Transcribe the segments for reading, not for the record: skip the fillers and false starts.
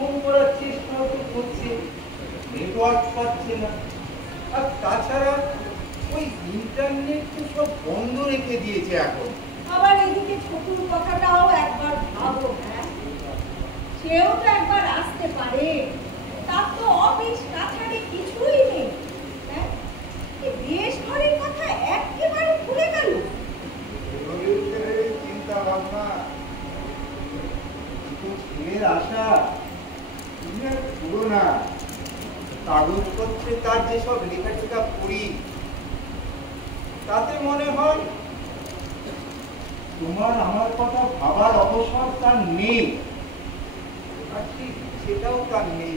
Phone করার চেষ্টা করছে, নেটওয়ার্ক পাচ্ছে না। আর তাছাড়া ওই ইন্টারনেট তো সব বন্ধ রেখে দিয়েছে এখন। আবার এদিকে ছোটুর কথাটাও একবার ভাবো। হ্যাঁ, সেও তো একবার আসতে পারে, তার তো অফিস কাছারি কিছুই নেই। হ্যাঁ, দেশ ঘরের কথা একেবারে ভুলে গেল। চিন্তা ভাবনা, ছেলের আশা পুরো না। কাগজপত্রে তার যেসব লেখাটেখা করি, তাতে মনে হয় তোমার আমার কথা ভাবার অবসর তার নেই। আর ঠিক সেটাও তার নেই।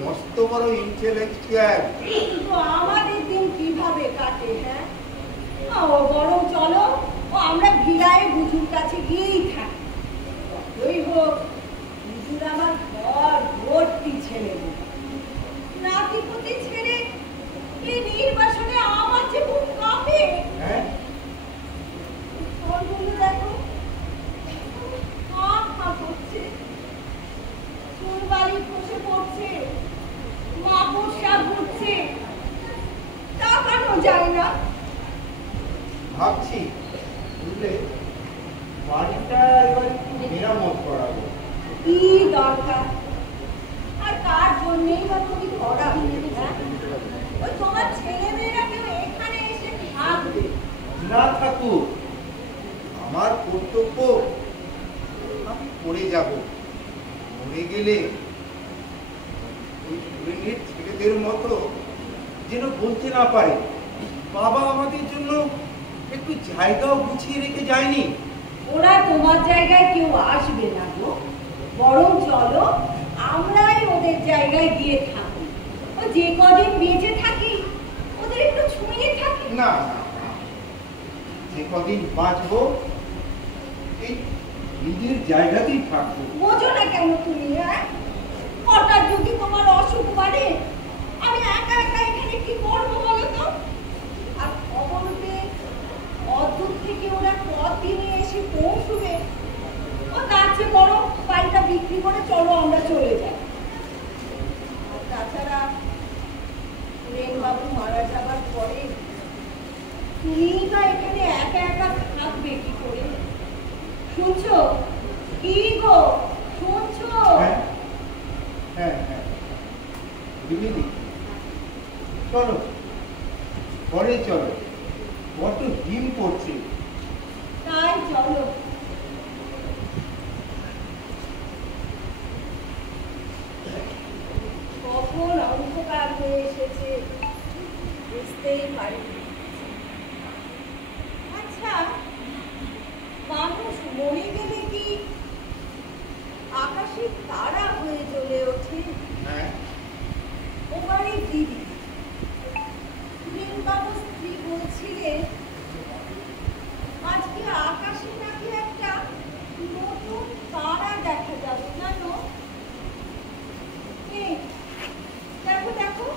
মস্ত বড় ইন্টেলেকচুয়াল, কিন্তু আমাদের দিন কিভাবে কাটে? হ্যাঁ, ও বরং চলো ও আমরা ভিড়ায় বুঝুর কাছে গিয়েই থাকি। যতই হোক বুঝুর আমার ঘর ভর্তি ছেলে, নাতিপতি ছেড়ে এই নির্বাসনে আমার যে বুক কাঁপে। হ্যাঁ, ফলগুলো দেখো হা করছে, চুল বালি খসে পড়ছে, মাকড়সা ঘুরছে, তাকানো যায় না। ভাবছি বুঝলে, বাড়িটা এবার একটু মেরামত করাবো। কি দরকার? আর কার জন্যই বা তুমি করাবে? ওই তোমার ছেলেমেয়েরা কেউ এখানে এসে থাকবে না? থাকুক, আমার কর্তব্য আমি করে যাব। মরে গেলে ওই সুরেনের ছেলেদের মতো যেন বলতে না পারে বাবা আমাদের জন্য একটু জায়গাও গুছিয়ে রেখে যায়নি। ওরা তোমার জায়গায় কেউ আসবে না গো, বরং চলো আমরাই ওদের জায়গায় গিয়ে থাকি। ও যে কদিন বেঁচে থাকি ওদের একটু ছুঁয়ে থাকি। না, যে কদিন বাঁচবো এই নিজের জায়গাতেই থাকবো। বোঝো না কেন তুমি? হ্যাঁ, হঠাৎ যদি তোমার অসুখ বাড়ে আমি একা একা এখানে কি করবো বলো তো? আর খবর পেয়ে অদ্ভুত থেকে ওরা কদিনে এসে পৌঁছবে। ও তার চেয়ে বড় বাড়িটা বিক্রি করে চলো আমরা চলে যাই। আর তাছাড়া রেনবাবু মারা যাবার পরে তুমি বা এখানে একা একা থাকবে কি করে? শুনছো কি গো? শুনছো? হ্যাঁ হ্যাঁ হ্যাঁ, দিদি চলো ঘরে চলো, বড্ড হিম পড়ছে। তাই চলো। কখন অন্ধকার হয়ে এসেছে বুঝতেই পারিনি। আচ্ছা, মানুষ মরে গেলে কি আকাশে তারা হয়ে জ্বলে ওঠে? হ্যাঁ, ও বাড়ির দিদি রেনবাবুর স্ত্রী বলছিলেন আজকে আকাশে নাকি একটা নতুন তারা দেখা যাবে, জানো? এই দেখো দেখো,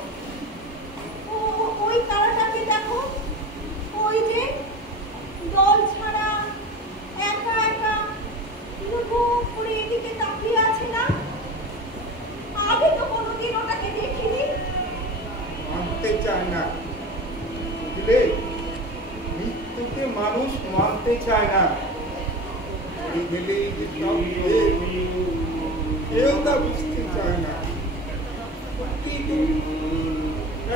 ওই তারাটাকে দেখো, ওই যে দল ছাড়া একা একা লুকোক করে এদিকে তাকিয়ে আছে না? আগে তো কোনোদিন ওটাকে দেখিনি। মানতে চায় না বুঝলে, মৃত্যুকে মানুষ মানতে চায় না। কেউ তা বুঝতে চায় না।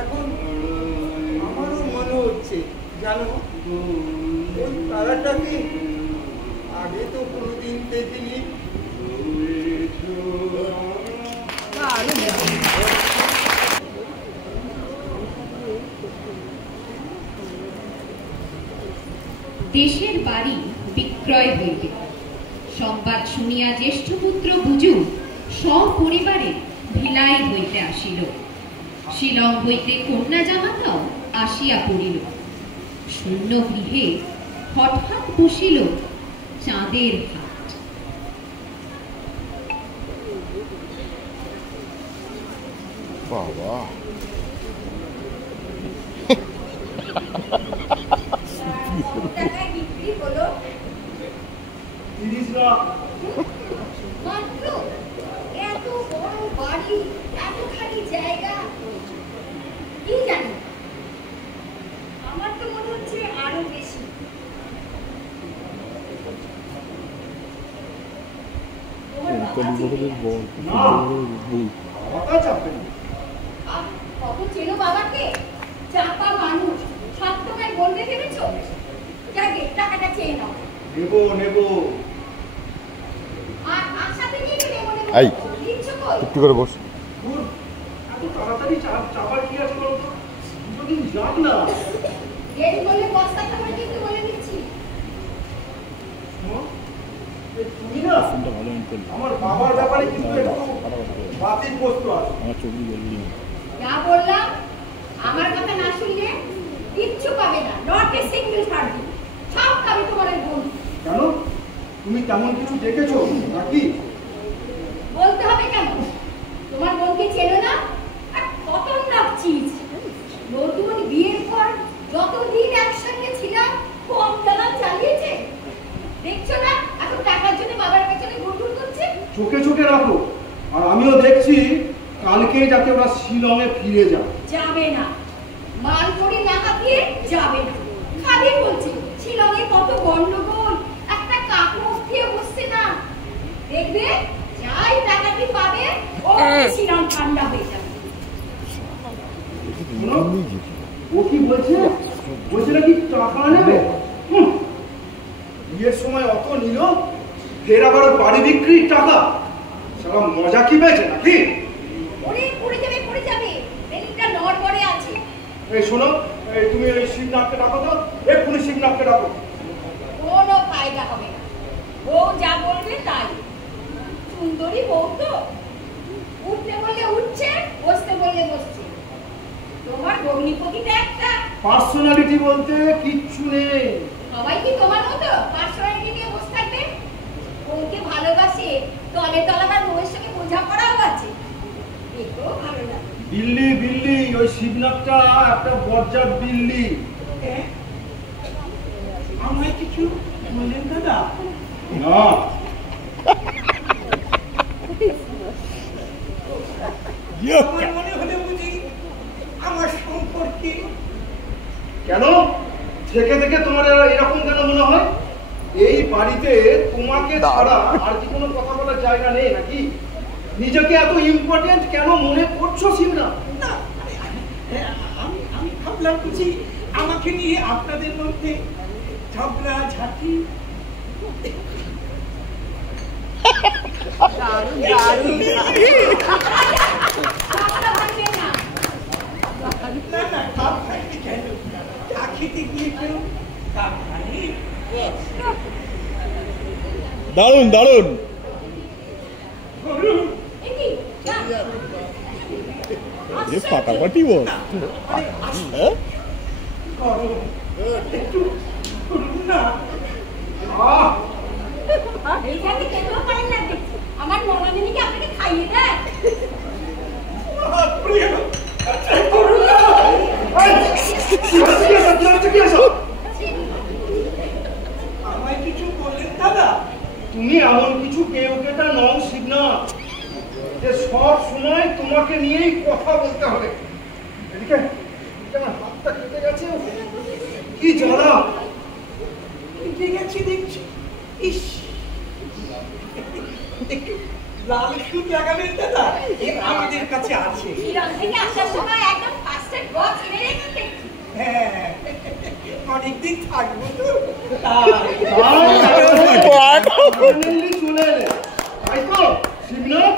এখন আমারও মনে হচ্ছে জানো, ওই তারাটাকে আগে তো কোনোদিন দেখিনি। দেশের বাড়ি বিক্রয় হইল। সংবাদ শুনিয়া জ্যেষ্ঠ পুত্র বুজু সপরিবারে ভিলাই হইতে আসিল। শিলং হইতে কন্যা জামাতাও আসিয়া পড়িল। শূন্য গৃহে হঠাৎ বসিল চাঁদের হাট। বাবা টাকায় বিক্রি হলো 30 লাখ। মাত্র এত বড় কথা চাপবে না। কত চেনো বাবাকে, চাপা মানুষ, সব তোমায় বলবে ভেবেছো? যাকে টাকাটা চেয়ে নাও। নেবো নেবো। আর সাথে নিয়ে নেবো নেবো। এই দিচ্ছ কই? একটু করে বস। দূর, এত তাড়াতাড়ি চাপার কি আছে বলো তো? দুদিন যাক না। দেরি করলে বস্তা খাবার কিন্তু বলে দিচ্ছি। তুমি না আমার বাবার ব্যাপারে কিন্তু একটু বাতিল বস্তু আছে। যা বললাম আমার কথা না শুনলে কিচ্ছু পাবে না। নট এ সিঙ্গেল পার্টি, সব খাবে তোমার এই বোন। কেন? তুমি তেমন কিছু দেখেছো নাকি? বলতে হবে কেন? তোমার বোনকে চেনো না? আর খতরনাক চিজ। নতুন বিয়ের পর যতদিন একসঙ্গে ছিলাম কম জ্বালা চালিয়েছে। দেখছো না এখন টাকার জন্য বাবার পেছনে ঘুরঘুর করছে? চোখে চোখে রাখো। আর আমিও দেখছি কালকে যাতে ওরা শিলংয়ে ফিরে যায়। যাবে না, মাল করে না হাতিয়ে যাবে না। খালি বলছি শিলংয়ে কত গন্ডগোল, একটা কাকু অস্থির বসছে না। দেখবে যাই টাকাটি পাবে ও শিলং ঠান্ডা হয়ে যাবে। শোনো, ও কি বলছে? বলছে নাকি টাকা নেবে। বিয়ের সময় অত নিল, ফের আবার বাড়ি বিক্রির টাকা। সারা মজা কি পেয়েছে নাকি? ওরে পড়ে যাবে, রেলিংটা নড়বড়ে আছে। এই শোনো, এই তুমি এই শিবনাথকে ডাকো তো, এক্ষুনি শিবনাথকে ডাকো। কোনো ফায়দা হবে না, বউ যা বলবে তাই। সুন্দরী বউ তো, উঠতে বললে উঠছে, বসতে বললে বসছে। তোমার ভগ্নিপতিটা একটা পার্সোনালিটি বলতে কিচ্ছু নেই। সবাই কি তোমার মতো পার্সোনালিটি নিয়ে বসে থাকবে? বউকে ভালোবাসে, তলে তলাবার বউয়ের সঙ্গে বোঝাপড়াও আছে, এটাও ভালো লাগে। বিল্লি বিল্লি, ওই শিবনাথটা একটা বজ্জাত বিল্লি। আমায় কিছু বললেন দাদা? না, আমার মনে হলে বুঝি আমার সম্পর্কে। কেন? থেকে থেকে তোমার এরকম কেন মনে হয়? এই বাড়িতে তোমাকে ছাড়া আর কি কোনো কথা বলার জায়গা নেই নাকি? নিজেকে এত ইম্পর্টেন্ট কেন মনে করছো শিবনাথ? না, আমি ভাবলাম বুঝি আমাকে নিয়ে আপনাদের মধ্যে ঝগড়া ঝাঁটি। না না, খাপ খাইতে কেন? চা খেতে গিয়ে কেউ খাপ খায়? দারুন দারুন। ধরুন ফাটাফাটি বল। একটু ধরুন না। এইখানে কেন পারেন না? আমার ননদিনী কি আপনাকে খাইয়ে দেয়? আমায় কিছু বললেন দাদা? তুমি এমন কিছু কেউকেটা নও শিবনাথ, যে সব সময় তোমাকে নিয়েই কথা বলতে হবে। এদিকে আমার হাতটা কেটে গেছে, কি জ্বালা। ঠিক আছে দেখছি। ইস, একটু লাল সুদ লাগাবেন দাদা, আমাদের কাছে আছে। শিলং থেকে আসার সময় একদম ফার্স্ট এড বক্স কিনে রেখেছি। হ্যাঁ, অনেকদিন থাকবো তো, চলে এলে তাই তো শিবনাথ?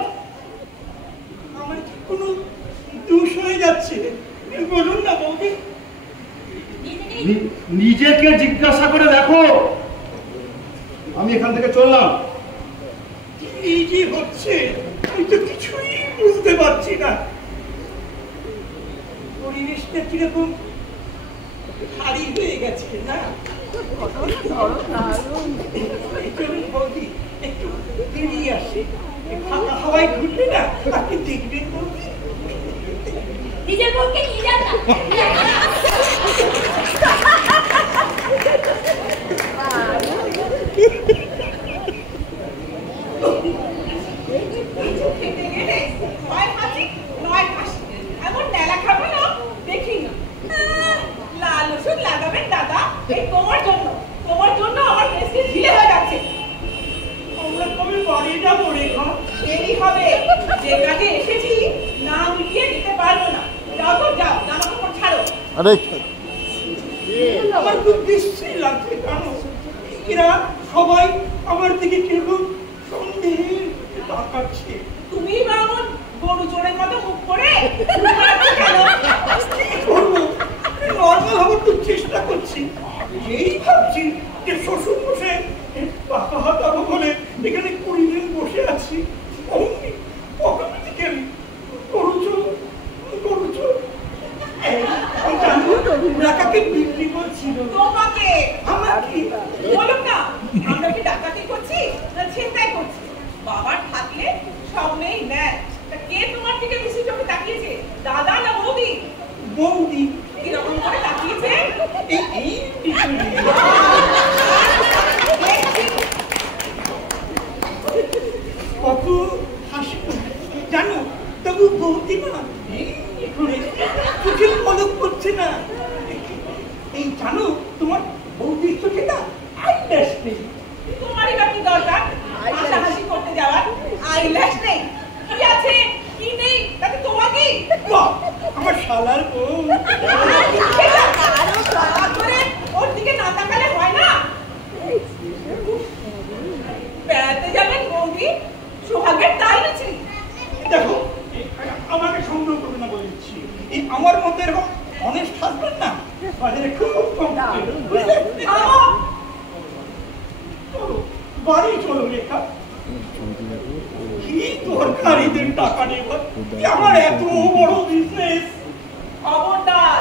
আমার কি কোনো দোষ হয়ে যাচ্ছে? বলুন না বৌদি। নিজেকে জিজ্ঞাসা করে দেখো। আমি এখান থেকে চললাম। এই যে হচ্ছে আমি তো কিছুই বুঝতে পারছি না। পরিবেশটা কিরকম ভারী হয়ে গেছে না? চলুন বৌদি, একটু বেরিয়ে আসে, ফাঁকা হাওয়ায় ঘুরলে না আপনি দেখবেন বৌদি। নিজের বউকে নিয়ে যান না। এমন নেলা খাবে না দেখি না। লাল ওষুধ লাগাবেন দাদা, এই তোমার জন্য আমার দেশকে ঢিলে হয়ে যাচ্ছে। আমরা কবে বাড়ি যাবো রেখা? যে কাজে এসেছি না মিটিয়ে দিতে পারবো না। যাও তো যাও, জামা কাপড় ছাড়ো। আরে আমার খুব বিশ্রী লাগছে জানো, এরা সবাই আমার দিকে কিরকম সন্দেহে তাকাচ্ছে। তুমি বামন গরু চোরের মতো মুখ করে কেন? কি করবো, নর্মাল হওয়ার তো চেষ্টা করছি। এই ভাবছি যে শ্বশুর বসে পাকা হাতাবো বলে এখানে 20 দিন বসে আছি, অমনি অটোমেটিক্যালি গরুচো টাকাকে বিক্রি করছিল। তোমাকে আমার কি বলো না, আমরা কি ডাকাতি করছি না ছিনতাই করছি? বাবার থাকলে সব মেয়েই নেয়। তা কে তোমার দিকে বেশি চোখে তাকিয়েছে, দাদা না বৌদি? বৌদি কিরকম করে তাকিয়েছে? এই পিছনে। দেখছি। কত হাসি জানো, তবু বৌদি না এই করে চোখে পলক করছে না। এই জানো তোমার বৌদির চোখে না আইল্যাশ নেই। তোমারই বা কি দরকার হাসাহাসি করতে যাওয়ার? আইল্যাশ নেই, কি আছে কি নেই তাতে তোমাকে? বাহ, আমার শালার বউ। ওর দিকে না তাকালে হয় না? বেড়াতে যাবেন বৌদি, সোহাগের তাই মিছিল। দেখো আমাকে সন্দেহ করবে না বলে দিচ্ছি, এই আমার মধ্যে এরকম অনেস্ট হাসবেন না বাজারে খুব কম পাবে, বুঝলে? চলো বাড়ি চলো রেখা। কি দরকার এদের টাকা নেবার? আমার এত বড় বিজনেস। খবরদার,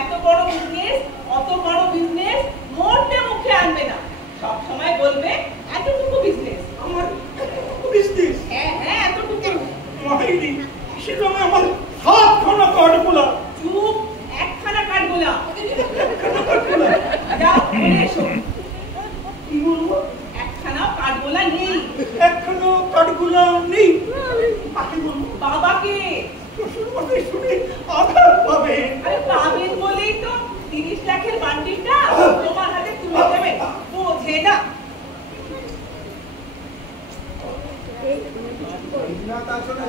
এত বড় বিজনেস অত বড় বিজনেস মোটে মুখে আনবে না। সব সময় বলবে এতটুকু বিজনেস। আমার বিজনেস হ্যাঁ হ্যাঁ এতটুকু। মাইরি সেটা আমার 7খানা কাঠগোলা। চুপ, একখানা কাঠগোলা। একখানা কাঠগোলা যাও বলে এসো। কি বলবো? একখানা কাঠগোলা নেই। একখানা কাঠগোলা নেই। কাকে বলবো? বাবাকে। শ্বশুর মশাই শুনে আঘাত পাবে। আরে পাবেন বলেই তো 30 লাখের বান্ডিলটা তোমার হাতে তুলে দেবেন, বোঝে না।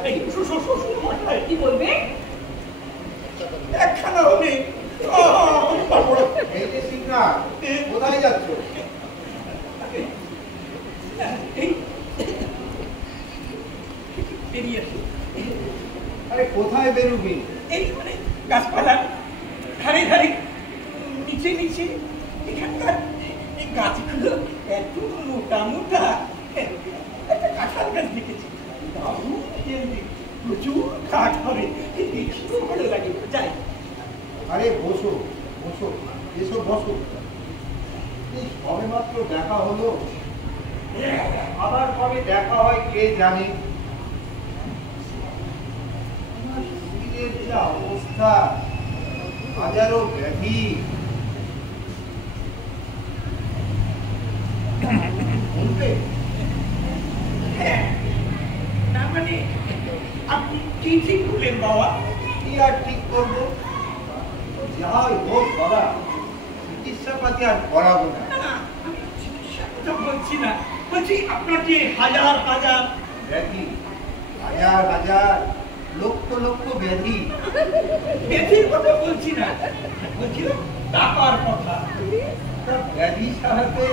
এই শ্বশুর মশাই কি বলবে? একখানা হলে পারবো না। এই যে সিংহা, কোথায় যাচ্ছ? এই বেরিয়ে আসো। আরে কোথায় বেরুবি? এই মানে গাছপালা ধারে ধারে নিচে নিচে এখানকার এই গাছগুলো এত মোটা মোটা। একটা কাঁঠাল গাছ দেখেছি, দারুণ হেলদি, প্রচুর কাঠ হবে, দেখিও ভালো লাগে। যাই আরে বসো বসো, এসো বসো। এই সবে মাত্র দেখা হলো, আবার কবে দেখা হয় কে জানে। আমার শরীরের যা অবস্থা, হাজারো ব্যাধি। বলবে? হ্যাঁ, না মানে আপনি কি ঠিক বললেন বাবা? কি আর ঠিক করবো, যাই হোক বাবা, চিকিৎসাপাতি আর করাবো না। না, আমি চিকিৎসার কথা বলছি না, বলছি আপনার যে হাজার হাজার ব্যাধি, হাজার হাজার লক্ষ লক্ষ ব্যাধি। ব্যাধির কথা বলছি না, বলছিলাম টাকার কথা। তা ব্যাধি সারাতে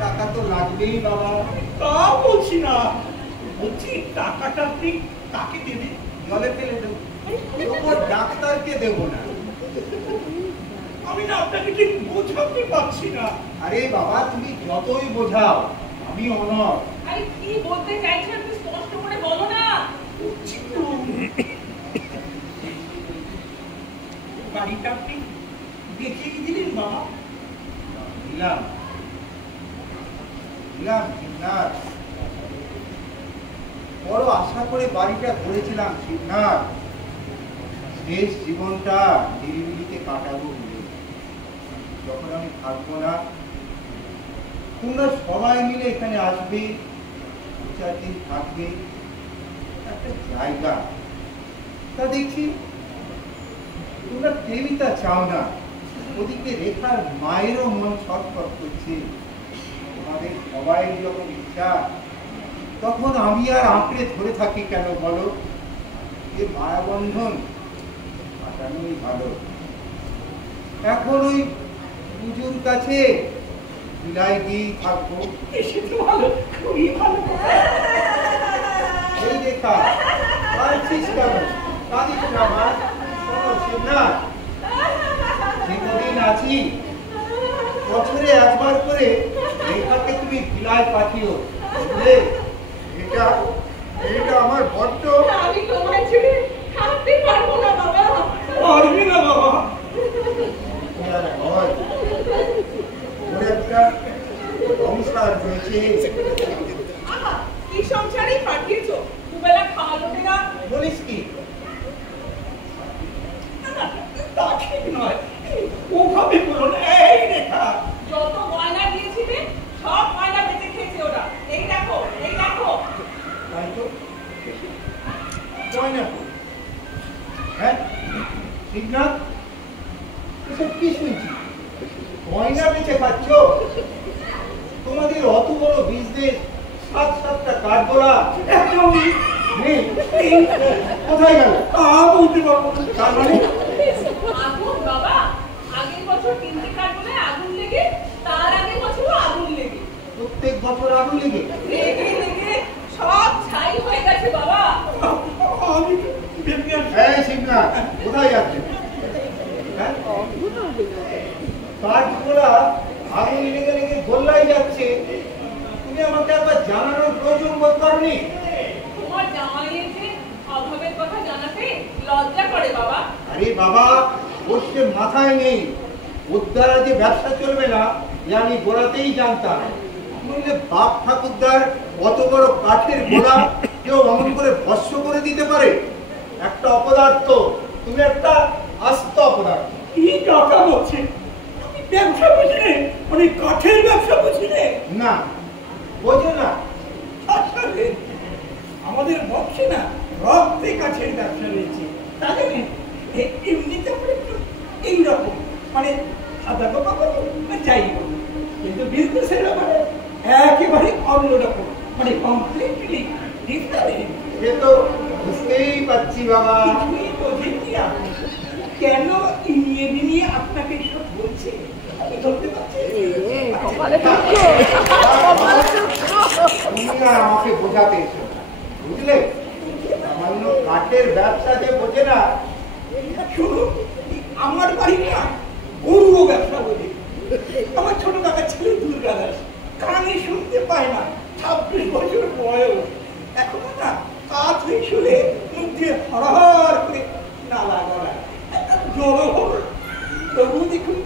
টাকা তো লাগবেই বাবা। তা বলছি না, বলছি টাকাটা আপনি কাকে দেবেন? জলে ফেলে দেবো, তবুও ডাক্তারকে দেবো না। আমি না আপনাকে ঠিক বোঝাতে পারছি না। আরে বাবা, তুমি যতই বোঝাও আমি অনড়। আরে কি বলতে চাইছেন তুমি স্পষ্ট করে বলো না। বলছি তো, বাড়িটা আপনি দেখিয়ে দিলেন বাবা? দিলাম দিলাম শিবনাথ, বড় আশা করে বাড়িটা করেছিলাম শিবনাথ। শেষ জীবনটা নিরিবিলিতে কাটাবো বলে। যখন আমি থাকবো না, তোমরা সবাই মিলে এখানে আসবে, 2-4 দিন থাকবে, একটা জায়গা। তা দেখছি তোমরা কেউই তা চাও না। ওদিকে রেখার মায়েরও মন ছটফট করছে। তোমাদের সবাই যখন ইচ্ছা, তখন আমি আর আঁকড়ে ধরে থাকি কেন বলো? যে মায়াবন্ধন কাটানোই ভালো। এখন ওই পুজোর কাছে বিদায় দিয়েই থাকবো। সে তো ভালো, খুবই ভালো। এই দেখা কাঁদছিস কেন? কাঁদিস না মা, শোনো শিবনাথ, যে কদিন আছি বছরে একবার করে রেখাকে তুমি বিদায় পাঠিও, বুঝলে? এটা এটা আমার বড্ড। আমি তোমায় ছেড়ে থাকতে পারবো না বাবা। পারবি না বাবা। ওর একটা সংসার রয়েছে। আহা, কি সংসারেই পাঠিয়েছো? দুবেলা খাওয়ালোকে না। বলিস কি? তা ঠিক নয়, ওভাবে বলো না। এই রেখা, যত ময়না দিয়েছিলে সব ময়না বেঁচে খেয়েছে ওরা। এই দেখো, এই দেখো। তাই তো গয়না। হ্যাঁ শিবনাথ, এসব কি শুনছি? গয়না বেচে খাচ্ছ? তোমাদের অত বড় বিজনেস, 7-7টা কাঠগোলা নেই, কোথায় গেল? বলতে পারবো না। তার মানে আগুন বাবা, আগের বছর 3টে কাঠ বলে আগুন লেগে, তার আগের বছরও আগুন লেগে, প্রত্যেক বছর আগুন লেগে লেগে লেগে সব ছাই হয়ে গেছে বাবা। আমি ভেবে আসি। এই শিবনাথ, কোথায় যাচ্ছে? হ্যাঁ কাঠগোলা আগুন লেগে লেগে গোল্লাই যাচ্ছে, তুমি আমাকে একবার জানানোর প্রয়োজন বোধ করনি? তোমার জামাইয়ের যে অভাবের কথা জানাতে লজ্জা করে বাবা। আরে বাবা, ওর সে মাথায় নেই, ওর দ্বারা যে ব্যবসা চলবে না এ আমি গোড়াতেই জানতাম। নইলে বাপ ঠাকুরদার অত বড় কাঠের গোলা কেউ অমন করে ভস্ম করে দিতে পারে? একটা অপদার্থ, তুমি একটা আস্ত অপদার্থ। কি টাকা বলছে? তুমি ব্যবসা বুঝলে, মানে কাঠের ব্যবসা বুঝলে না, বোঝো না। আসলে আমাদের বংশে না রক্তে কাঠের ব্যবসা রয়েছে, তা জানেন? এমনিতে আমরা একটু এইরকম, মানে সাদা কথা বলবো যাই বলবো, কিন্তু বিজনেসের ব্যাপারে একেবারে অন্যরকম, মানে কমপ্লিটলি ডিফারেন্ট। সে তো বুঝতেই পারছি বাবা। কিছুই বোঝেননি আপনি। কেন ইনিয়ে বিনিয়ে আপনাকে সব বলছে আমি ধরতে পারছি। তুমি আর আমাকে বোঝাতে এসো, বুঝলে? সামান্য কাঠের ব্যবসা যে বোঝে না। শুনুন, আমার বাড়ি না গরুও ব্যবসা বলি। আমার ছোট কাকার ছেলে দুর্গা দাস কানে শুনতে পায় না, 26 বছর বয়স, এখনো না কাজ হয়ে শুলে মুখ দিয়ে হরহর করে নালা গড়া জড়ো হল। তবু দেখুন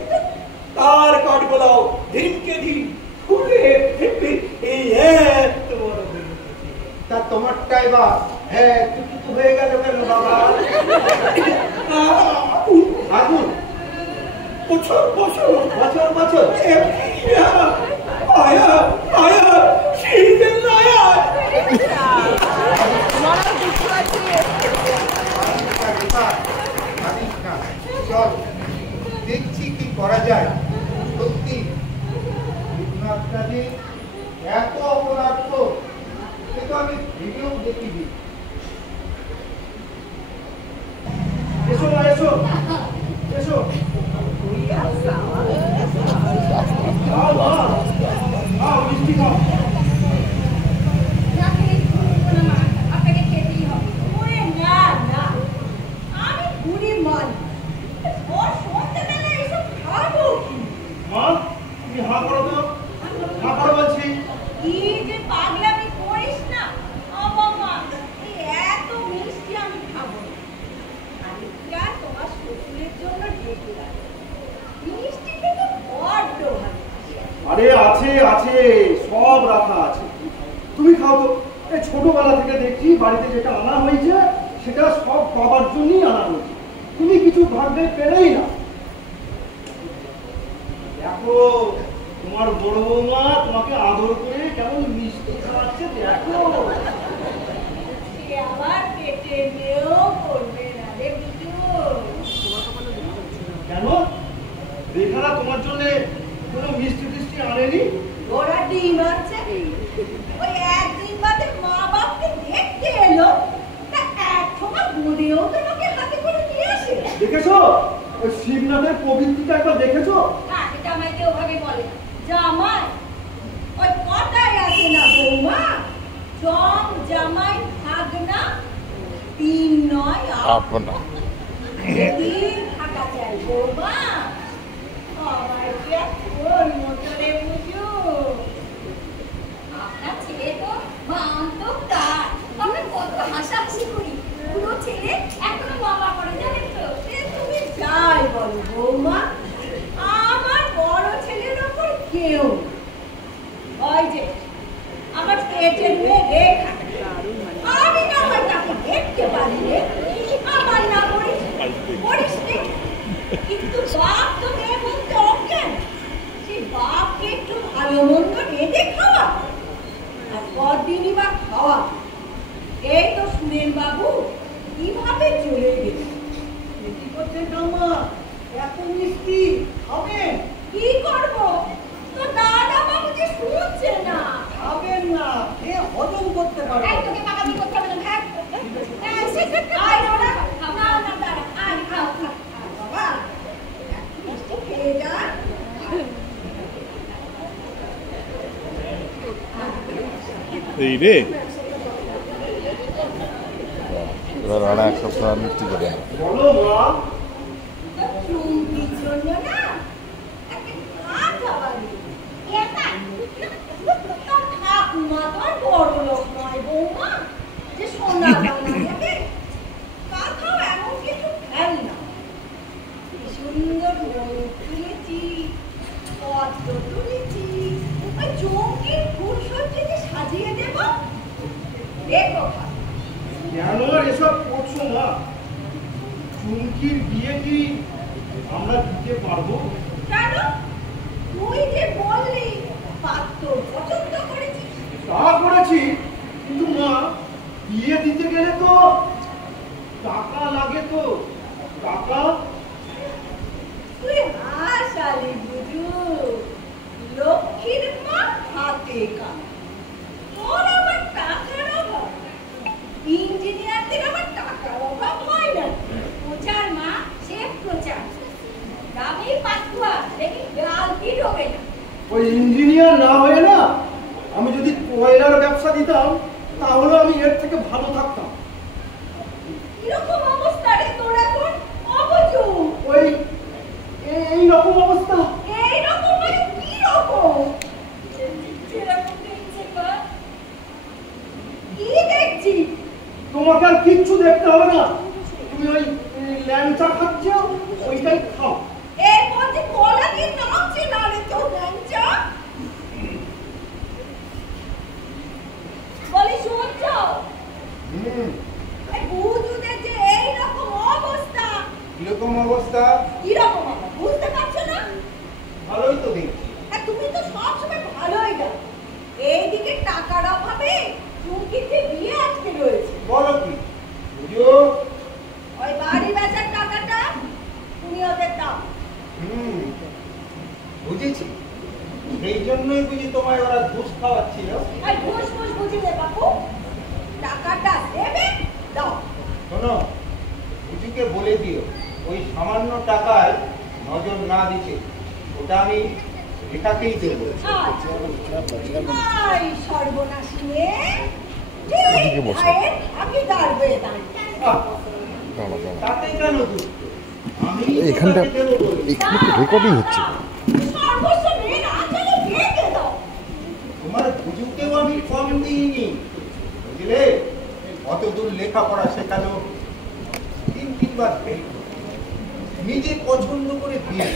তার কাঠগোলাও দিনকে দিন ফুলে ফেপে এই এত বড় হয়ে গেছে। তা তোমারটাই বা হ্যাঁ টুকটুক হয়ে গেল কেন বাবা? আগুন বছর বছর বছর বছর আয়া আয়া শীতের আয়া। চল দেখছি কি করা যায়। সত্যি রূপনাথটা যে এত অপরাধ সে তো আমি ভিডিও দেখিনি। এসো না, এসো এসো। খাও খাও, মিষ্টি খাও। আপনাকে খেতেই হবে। ওরে না না, আমি বুড়ি মান, ওর সন্ধ্যেবেলা এসব খাবো কি? মা তুমি হাঁ করো তো, হাঁ করো বলছি। কি যে পাগলামি করিস না। ও বাবা, এই এত মিষ্টি আমি খাবো না। আরেকটা তোমার শ্বশুরের জন্য ঢেকে রাখো। মিষ্টি খেতে বড্ড ভালোবাসি। আরে আছে আছে, সব রাখা আছে, তুমি খাও তো। এই ছোটবেলা থেকে দেখছি বাড়িতে যেটা আনা হয়েছে সেটা সব বাবার জন্যই আনা হয়েছে, তুমি কিছু ভাবতে পেরেই না। দেখো তোমার বড় বৌমা তোমাকে আদর করে কেমন মিষ্টি খাওয়াচ্ছে, দেখো। সে আবার পেটে মেয়েও করবে না রে বিজু। কেন রেখারা তোমার জন্য কোনো মিষ্টি টিষ্টি আনেনি? ওরা ডিম আছে, ওই একদিন বাদে মা বাপকে দেখতে এলো, তা এক ঠোঙা নদীও তোমাকে হাতে করে নিয়ে আসে। দেখেছো ওই শিবনাথের প্রবৃত্তিটা একবার দেখেছো? হ্যাঁ, এটা আমায় কেউ ভাবে বলে না। জামাই ওই কথাই আছে না বৌমা, জম জামাই ভাগনা তিন নয় আপনা। দিন থাকা চাই বৌমা। আমার কি কোন মতরে বুঝো? আপনার ছেলে তো মান্ত তার। আমরা কত হাসাহাসি করি, পুরো ছেলে এখনো মামা করে জানেন তো। তুমি যাই বলো বৌমা, আমার বড় ছেলের ওপর কেউ ওই যে আমার পেটের মেয়ে রেখা, আমি না হয় তাকে দেখতে পারি রে, আমার না করিস করিস রে, কিন্তু বাপ তো মেয়ে বলতে অজ্ঞান। সেই বাপকে একটু ভালো মন্দ রেঁধে খাওয়া, আর কদিনই বা খাওয়া। এই তো সুরেন বাবু কিভাবে চলে গেল। কি করছেন ঠাম্মা? এত মিষ্টি খাবেন? কি করবো, তো দাদা বাবু যে শুনছে না। খাবেন না, এ হজম করতে পারবে। এই তোকে পাকামি করতে হবে না, ভাগ। এই আয় না ওরা, না না দাঁড়া, আয় খাও খা বাবা, একটু মিষ্টি খেয়ে যা। এই রে এবার আর এক সপ্তাহ মিষ্টি করে বলো মা। তো চুমকির জন্য না একটা কাঁচা বাড়ি। এটা তোর ঠাকুমা তো আর বড় লোক নয় বৌমা যে সোনা দানা দেবে। কাঁথাও এমন কিছু ফেল না। কি সুন্দর ময়ূর তুলেছি, পদ্ম তুলেছি, ওই চৌকির ফুল সজ্জিতে সাজিয়ে দেব। দেখো কেন আর এসব করছো মা? চুমকির বিয়ে কি আমরা দিতে পারবো? কেন? তুই যে বললি পাত্র পছন্দ করেছিস। তা করেছি, কিন্তু মা বিয়ে দিতে গেলে তো টাকা লাগে। তো টাকা তুই হাসালি বুঝু, লক্ষ্মীর মা হাতে কাম। তোর আবার টাকার অভাব? ইঞ্জিনিয়ারদের আবার টাকার অভাব হয় না। প্রচার মা, সে প্রচার। গ্রামের পাতুয়া দেখি গালতি ঢোকে না। ওই ইঞ্জিনিয়ার না হয়ে না আমি যদি কয়লার ব্যবসা দিতাম তাহলে আমি এর থেকে ভালো থাকতাম। কিরকম অবস্থা রে তোর এখন? অবজু ওই এই রকম অবস্থা। এইরকম মানে কি রকম? যেরকম দেখছি মা। কি দেখছি? তোমাকে আর কিচ্ছু দেখতে হবে না, তুমি ওই ল্যাংচা খাচ্ছ ওইটাই খাও। এরপর যে কলা দিয়ে নামছে না রে তোর ল্যাংচা। বলি শুনছ? এই বুঝুদের যে এইরকম অবস্থা। কিরকম অবস্থা? কিরকম অবস্থা বুঝতে পারছো না? ভালোই তো দেখছি। আর তুমি তো সবসময় ভালোই না। এইদিকে টাকার অভাবে চুমকিতে বিয়ে আটকে রয়েছে। বলো কি বুঝো? ওই বাড়ি বেচার টাকাটা তুমি ওদের দাও। বুঝেছি, সেই জন্যই বুঝি তোমায় ওরা ঘুষ খাওয়াচ্ছিল। আর ঘুষ ঘুষ বুঝিলে বাপু, টাকাটা দেবে দাও। শোনো, বুঝুকে বলে দিও ওই সামান্য টাকায় নজর না দিতে, ওটা আমি রেখাকেই দেবো। আই সর্বনাশী মেয়ে, ঠিক ভাইয়ের ভাগিদার হয়ে দাঁড়িয়ে। তাতে কেন দুঃখ? আমি এখানটা দেবো বলে। এখানে রেকর্ডিং হচ্ছে। সর্বস্ব মেয়ে না চলে ভেঙে দাও। তোমার বুঝুকেও আমি কম দিইনি, বুঝলে? অত দূর লেখাপড়া শেখালো, তিনবার ফেল। নিজে পছন্দ করে বিয়ে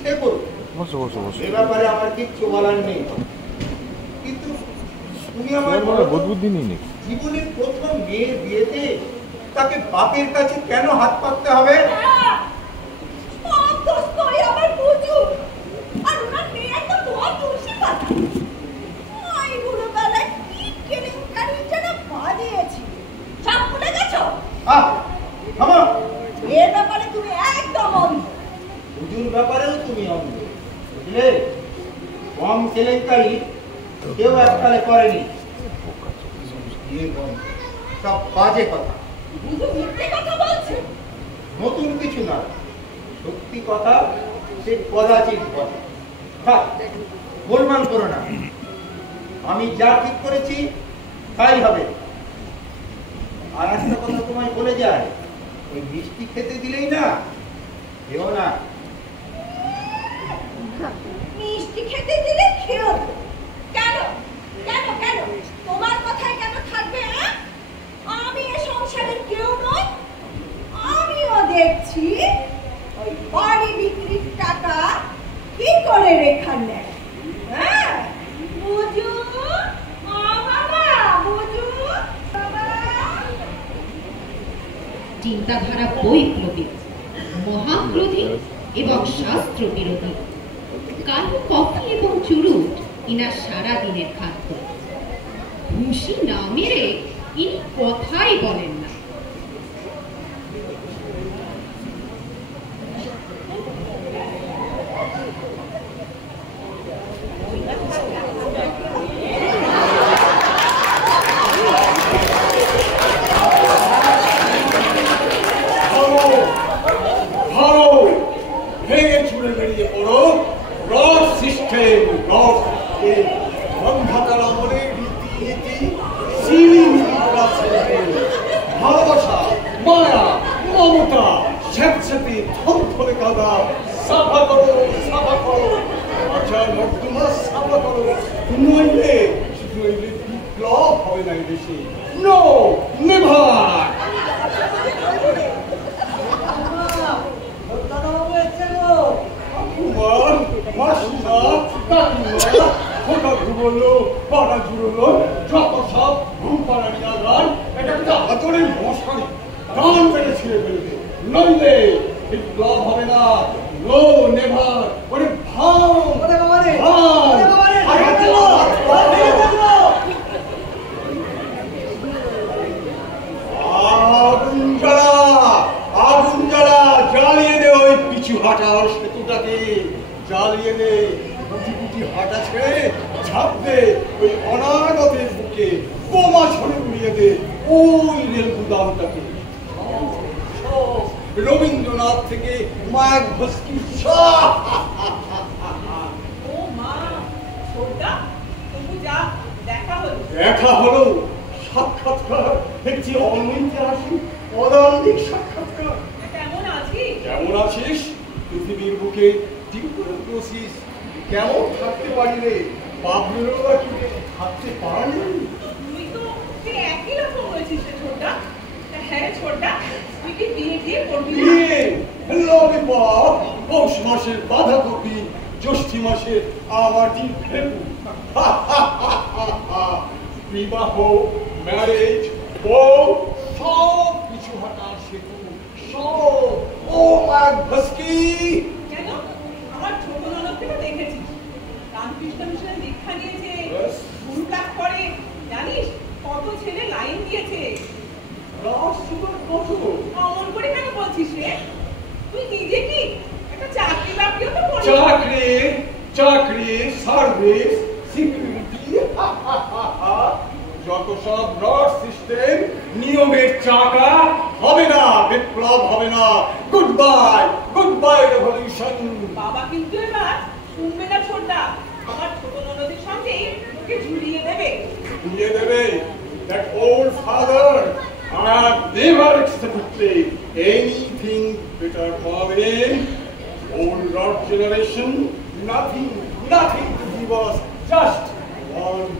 সে করো, বসো বসো বসো। এ ব্যাপারে আমার কিচ্ছু বলার নেই। কিন্তু তুমি আমার বুদ্ধি নেই নাকি? জীবনের প্রথম মেয়ের বিয়েতে তাকে বাপের কাছে কেন হাত পাততে হবে? সব দোষ করে আমার বুঝু। আর ওনার মেয়ে তো তোমার তুলসী পাতা। ওই বুড়ো বেলায় কি কেলেঙ্কারি যেন বাঁধিয়েছি, সব ভুলে গেছো? থামো। এর ব্যাপারে তুমি একদম অন্ধ। বুঝুর ব্যাপারেও তুমি অন্ধ, বুঝলে? কম কেলেঙ্কারি কেউ এককালে করেনি। বিয়ে বন্ধ, সব বাজে কথা। বুঝু মিথ্যে কথা বলছে। নতুন কিছু না, সত্যি কথা, সে কদাচিৎ বলে। থাক, গোলমাল করো না, আমি যা ঠিক করেছি তাই হবে। আর একটা কথা তোমায় বলে যায়, ওই মিষ্টি খেতে দিলেই না খেও না। মিষ্টি খেতে দিলে খেও। কেন কেন কেন তোমার কথাই কেন থাকবে? আমি এ সংসারের কেউ নই। আমিও দেখছি ওই বাড়ি বিক্রির টাকা কি করে রেখা নেয়। হ্যাঁ বুঝু, বাবা বুঝু, বাবা। চিন্তাধারা বৈপ্লবী, মহাক্রোধী এবং শাস্ত্র বিরোধী। কালো কফি এবং চুরুট ইনার সারা দিনের খাদ্য। খুশি না মেরে ইনি কথাই বলেন না। ভেঙে ছুড়ে বেরিয়ে পড়ো। রড সিস্টেম, রড সিস্টেম, বন্ধাকার আমলে রীতি ভালোবাসা, মায়া, মমতা, স্যাঁতস্যাঁতে থরথরে কাদা সাফা করো, সাফা করো। আচ্ছা নর্দমা সাফা করো, নইলে বিপ্লব হবে না দেশে। No never. পাড়া জুড়লো যত সব ঘুম পাড়া নিয়ে গান, এটা একটা হাতরের মশারি গান পেরে ছিঁড়ে ফেলবে, নইলে বিপ্লব হবে না। No never. ওরে ভাম, আগুন জ্বালা, আগুন জ্বালা, জ্বালিয়ে দে ওই পিছু হাঁটার সেতুটাকে, জ্বালিয়ে দে। কুটি কুটি হাঁটা ছেড়ে ঝাঁপ দে ওই অনাগতের বুকে, বোমা ছড়ে উড়িয়ে দে ওই রেল গুদামটাকে। রবীন্দ্রনাথ থেকে মায়াঘস্কি ও মা, ছোটদা, তবু যা দেখা হলো। দেখা হলো, সাক্ষাৎকার, একটি অনৈতিহাসিক অদান্তিক সাক্ষাৎকার। কেমন আছিস? কেমন আছিস? পৃথিবীর বুকে টিউবারকুলোসিস কেমন থাকতে পারি রে? পাবলিকরা কি থাকতে পারেনি? তুই তো সে একই রকম হয়েছিস রে ছোটদা। হ্যাঁ রে ছোটদা, তুই কি বিয়ে করবি না? বিয়ে, ললিপপ, পৌষ মাসের বাঁধাকপি, জ্যৈষ্ঠী মাসের আমাটি ফেলু। বিবাহ, ম্যারেজ, বউ, সব কিছু হাঁটার সেতু, সব। ও মায়াঘস্কি। কেন? আমার ছোট ননদকে তো দেখেছিস, রামকৃষ্ণ মিশনে দীক্ষা নিয়েছে, গুরু লাভ করে। জানিস কত ছেলে লাইন দিয়েছে। অমন করে কেন বলছিস রে? তুই নিজে কি একটা চাকরি বাকরিও তো করিস। চাকরি, চাকরি, সার্ভিস, সিকিউরিটি, যত সব রড সিস্টেম, নিয়মের চাকা হবে না, বিপ্লব হবে না। Good bye, good bye revolution. বাবা কিন্তু এবার শুনবে না ছোটদা, আমার ছোট ননদের সঙ্গে তোকে ঝুলিয়ে দেবে। ঝুলিয়ে দেবে? That old father, I have never accepted anything better for him. Old rod generation, nothing to give us, just one.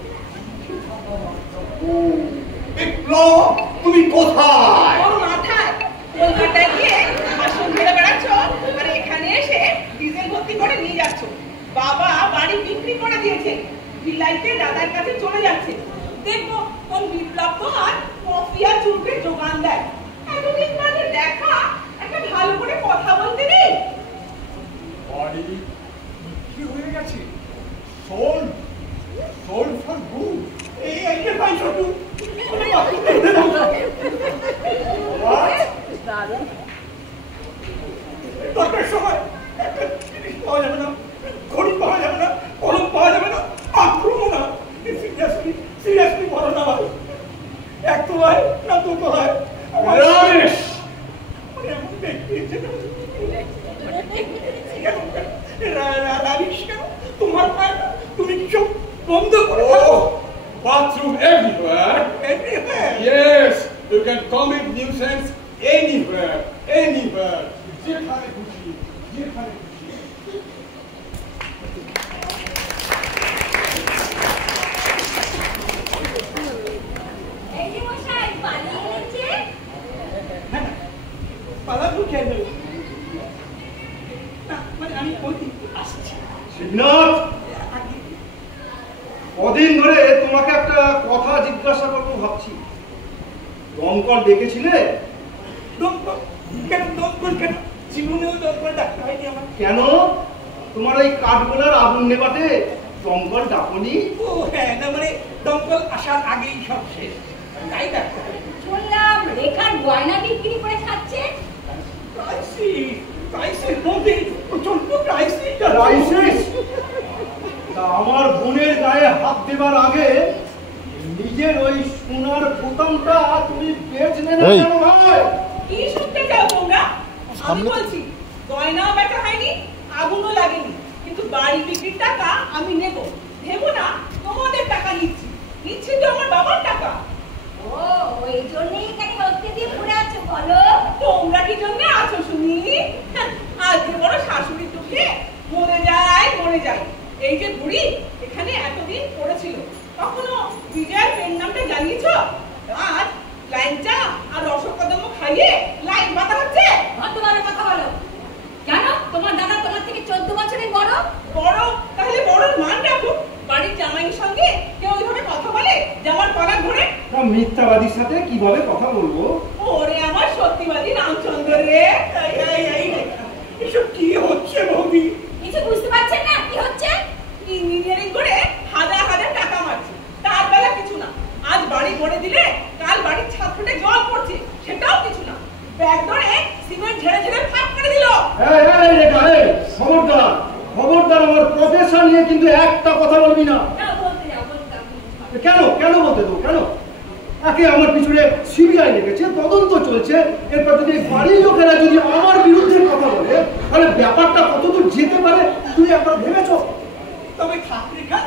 বিপ্লব, তুমি কোথায়? ওর মাথায় কলকাতায় গিয়ে আসন ধরে বেড়াচ্ছ, আর এখানে এসে ডিজেল ভর্তি করে নিয়ে যাচ্ছ। বাবা বাড়ি বিক্রি করে দিয়েছে, বিলাইতে দাদার কাছে চলে যাচ্ছে। দেখবো কোন বিপ্লব তোমার কফি আর চুরকে যোগান দেয়। এতদিন বাদে দেখা, একটা ভালো করে কথা বলতে নেই। বাড়ি বিক্রি হয়ে গেছে, সোল্ড ফর গুড। এই একটা ভাই ছোটু, দিচ্ছে না। রানিস কেন? তোমার পায় না? তুমি কি সব বন্ধ করে থাকো? Bathroom everywhere. Everywhere. Yes, you can commit nuisance anywhere, anywhere. যেখানে খুশি, যেখানে খুশি। এই যে মশাই পালিয়ে গেছে। না, না, পালাবো কেন? না, মানে আমি ওই আসছি। শিবনাথ, কদিন ধরে তোমাকে একটা কথা জিজ্ঞাসা করবো ভাবছি। দমকল ডেকেছিলে? দমকল কেন? দমকল কেন? জীবনেও দমকল ডাকতে হয়নি আমার। কেন? তোমার ওই কাঠগোলার আগুন নেভাতে দমকল ডাকনি? ও হ্যাঁ, না মানে দমকল আসার আগেই সব শেষ, তাই ডাকতে হয়। শুনলাম রেখার গয়না বিক্রি করে খাচ্ছে। ক্রাইসিস মধ্যে প্রচন্ড ক্রাইসিস। ক্রাইসিস? তা আমার বোনের গায়ে হাত দেবার আগে নিজের ওই সোনার বোতামটা তুমি বেচলে না এই। কেন ভাই? কি শুনতে চাও তোমরা? আমি সামনে- বলছি গয়নাও বেচা হয়নি, আগুনও লাগেনি, কিন্তু বাড়ি বিক্রির টাকা আমি নেব। ভেবো না তোমাদের টাকা নিচ্ছি, নিচ্ছি তো আমার বাবার টাকা। ও ওই জন্যই এখানে রক্তে দিয়ে পড়ে আছো বলো। তোমরা কি জন্য আছো শুনি? আজকে বড় শাশুড়ির দুঃখে মরে যায়। এই যে বুড়ি এখানে এতদিন পড়েছিল, কখনো বিজয়ের পেন নামটা জানিয়েছ? আজ লাইনটা আর রসকদম্ব খাইয়ে লাইন বাঁধা হচ্ছে। তোমার কথা বলো। কেন তোমার দাদা তোমার থেকে 14 বছরের বড়? বড় তাহলে বড়র মান রাখো। বাড়ির জামাইয়ের সঙ্গে কেউ ওইভাবে কথা বলে জামার কলা ধরে? না, মিথ্যাবাদীর সাথে কিভাবে কথা বলবো? ওরে আমার সত্যিবাদী রামচন্দ্র রে। এসব কি হচ্ছে বৌদি? কিছু বুঝতে পারছেন না কি হচ্ছে? ইঞ্জিনিয়ারিং করে হাজার হাজার টাকা মারছে, তার বেলা কিছু না। আজ বাড়ি গড়ে দিলে কাল বাড়ির ছাদ ফুটে জল পড়ছে, সেটাও কিছু না। ব্যাগ ধরে সিমেন্ট ঝেড়ে ঝেড়ে ফাঁক করে দিল। এই, এই, রেখা, এই, খবরদার, খবরদার, আমার প্রফেশন নিয়ে কিন্তু একটা কথা বলবি না। না বলতে যাও, বলতে যাও। কেন কেন বলতে দেবো? কেন? একে আমার পিছনে সিবিআই লেগেছে, তদন্ত চলছে। এরপর যদি বাড়ির লোকেরা যদি আমার বিরুদ্ধে কথা বলে, তাহলে ব্যাপারটা কতদূর যেতে পারে তুই একবার ভেবেছ? তবে থাক রেখা,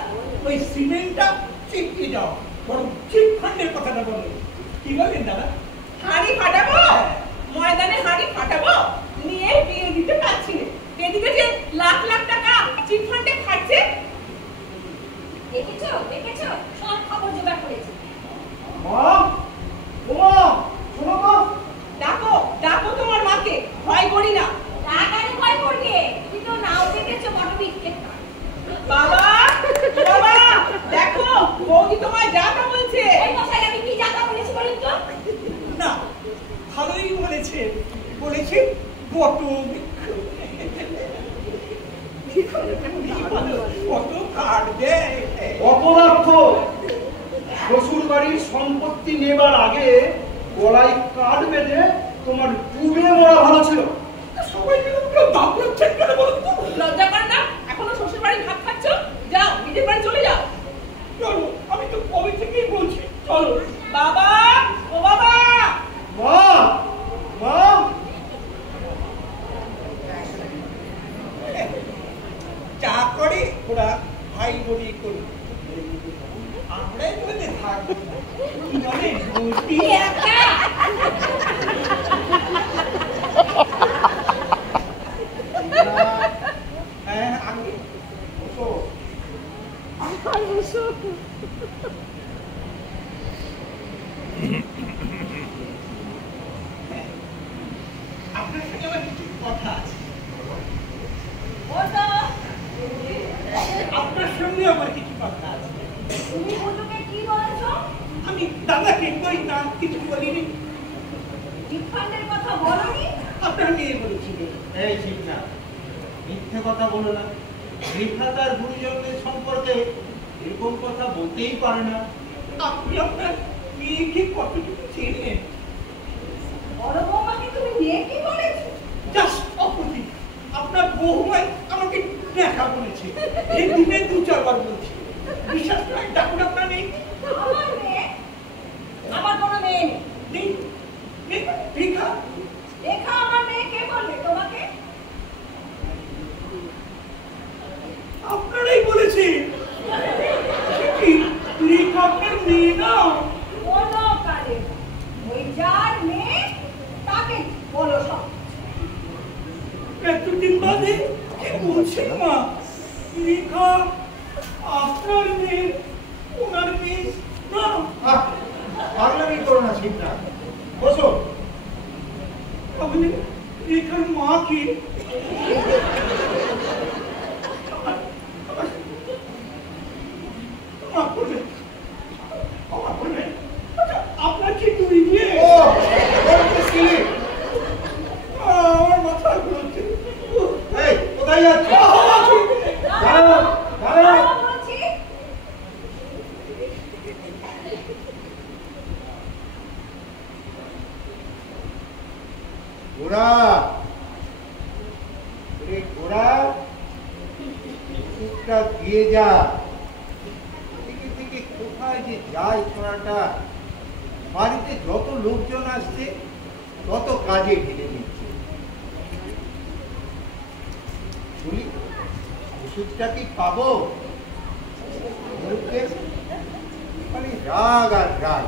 ওই সিমেন্টটা চিপকে যাও, বরং চিট ফান্ডের কথাটা বলো। কি বলেন দাদা? হাঁড়ি ফাটাবো, ময়দানে হাঁড়ি ফাটাবো, নিয়ে বিয়ে দিতে পারছি না। এদিকে যে লাখ লাখ টাকা চিট ফান্ডে খাচ্ছে। দেখেছো দেখেছো সব খবর জোগাড় করেছি। মা, ও মা, শোনো মা। ডাকো ডাকো তোমার মাকে, ভয় করি না। টাকারে ভয় করবে, তুমি তো নাও দেখেছো বড় বিক্রি। বাবা বাবা দেখো বৌদি তোমায় যা তা বলছে। এই মশাই আমি কি জায়গা বলেছি বলুন তো? না, ভালোই বলেছে। বলেছে কত কত কার্ড দেয়। অপদার্থ, শ্বশুর বাড়ির সম্পত্তি নেবার আগে গলায় কাঠ বেঁধে তোমার ডুবে মরা ভালো ছিল। সবাই মিলে দাঁড়াচ্ছেন কেন বলুন তো? লজ্জা পার না? এখনো শ্বশুর বাড়ি ভাত খাচ্ছ? যাও নিজের বাড়ি চলে যাও। চলো, আমি তো কবে থেকেই বলছি চলো। বাবা ও বাবা, মা, মা, যা করে ওরা ভাই বোনে করি, আমরাই বলে থাকবো না। কি বলে বৌদি? একা হ্যাঁ, আমি বসো। আপনার সঙ্গে আমার কিছু কথা আছে। ওটা আপনার সঙ্গে আমার কিছু কথা আছে। তুমি বুঝুকে কি বলেছো? আমি দাদাকে কই না কিছু বলিনি। রিফান্ডের কথা বলনি? আপনার মেয়ে বলেছিল। এই শিবনা, মিথ্যে কথা বলো না। রেখা তার গুরুজনদের সম্পর্কে এরকম কথা বলতেই পারে না। আপনি আপনার মেয়েকে কতটুকু চেনেন? বড় বৌমাকে তুমি নিয়ে কি বলেছো? Just opposite. আপনার বহুমাই আমাকে দেখা বলেছে। এই দিনে 2-4 বার বলছে। বিশ্বাস নয়, ডাকুন আপনার নেই। আমার মেয়ে? আমার কোনো মেয়ে নেই। নেই, নেই, রেখা রেখা আমার মেয়ে কে বললে তোমাকে? আপনারাই বলেছেন। কি রেখা আপনার মেয়ে না? কোনো কালে ওই যার মেয়ে তাকে বলো সব। এতদিন বাদে কি বলছেন মা? রেখা আপনার মেয়ে, ওনার মেয়ে না? পাগলামি করো না, ঠিক না। বসো। তাহলে রেখার মা কি? আপনার কি তুই দিয়ে আমার মাথা ঘুরছে। এই, কোথায় যাচ্ছ? দাঁড়াও, দাঁড়াও। বলছি ঘোড়া, ঘোড়া কুকুরটা দিয়ে যা। থেকে থেকে কোথায় যে যায় ঘোড়াটা। বাড়িতে যত লোকজন আসছে তত কাজে ঢেলে দিচ্ছে। বলি, ওষুধটা কি পাবো? মানে রাগ আর রাগ।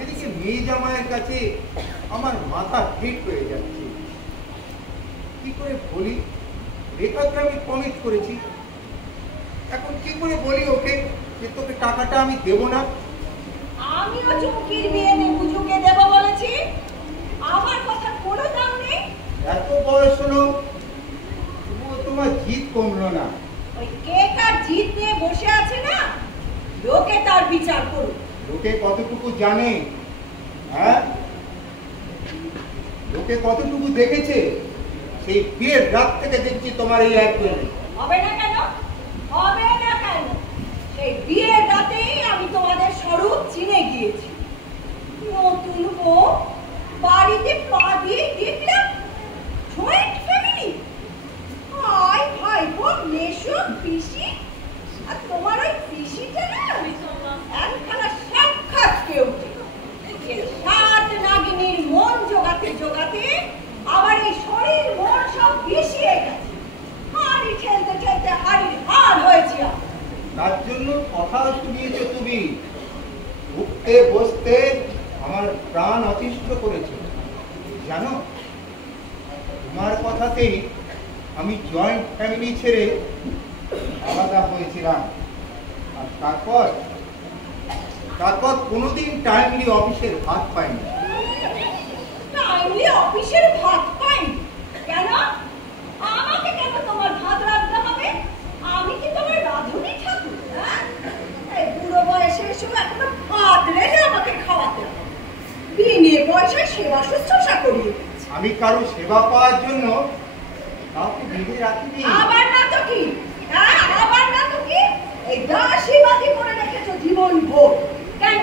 এদিকে মেয়ে জামাইয়ের কাছে আমার মাথা হিট হয়ে যাচ্ছে। কি করে বলি? রেখাকে আমি কমিট করেছি, এখন কি করে বলি ওকে যে তোকে টাকাটা আমি দেবো না? আমিও চুমকির বিয়েতে পুজোকে দেব বলেছি, আমার কথা কোনো দাম নেই। এত বয়স হলো তবুও তোমার জিদ কমলো না। ওই কে কার জিত নিয়ে বসে আছে না, লোকে তার বিচার করুক। লোকে কতটুকু জানে? হ্যাঁ, লোকে কতটুকু দেখেছে? সেই বিয়ের রাত থেকে দেখছি তোমার এই একদম। হবে না কেন? হবে না কেন? সেই বিয়ের রাতেই আমি তোমাদের স্বরূপ চিনে গিয়েছি। নতুন বউ বাড়িতে পা দিয়ে দেখলাম জয়েন্ট ফ্যামিলি। ভাই ভাই বোন মেশো পিসি, আর তোমার ওই পিসিটা না একখানা সাক্ষাৎ কেউ। সাত নাগিনীর মন জোগাতে জোগাতে আমার এই শরীর মন সব বিষিয়ে গেছে। হাড়ি ঠেলতে ঠেলতে হাড়ির হাড় হয়েছি। তার জন্য কথা শুনিয়েছো তুমি, উঠতে বসতে আমার প্রাণ অতিষ্ঠ করেছে। জানো, তোমার কথাতেই আমি জয়েন্ট ফ্যামিলি ছেড়ে আলাদা হয়েছিলাম। আর তারপর কোনোদিন টাইমলি অফিসের ভাত পাইনি। টাইমলি অফিসের ভাত পাইনি কেন? আমাকে কেন তোমার ভাত রাখতে হবে? আমি কি তোমার রাঁধুনি ঠাকুর? এই বুড়ো বয়সে এসে এখনো ভাত রেখে আমাকে খাওয়াতে হবে। বিনে পয়সায় সেবা শুশ্রূষা করিয়ে দিচ্ছি। আমি কারো সেবা পাওয়ার জন্য কাউকে বেঁধে রাখিনি। আবার না তো কি? আবার না তো কি? এই দাসীবাদী করে রেখেছো জীবন ভোর। কেন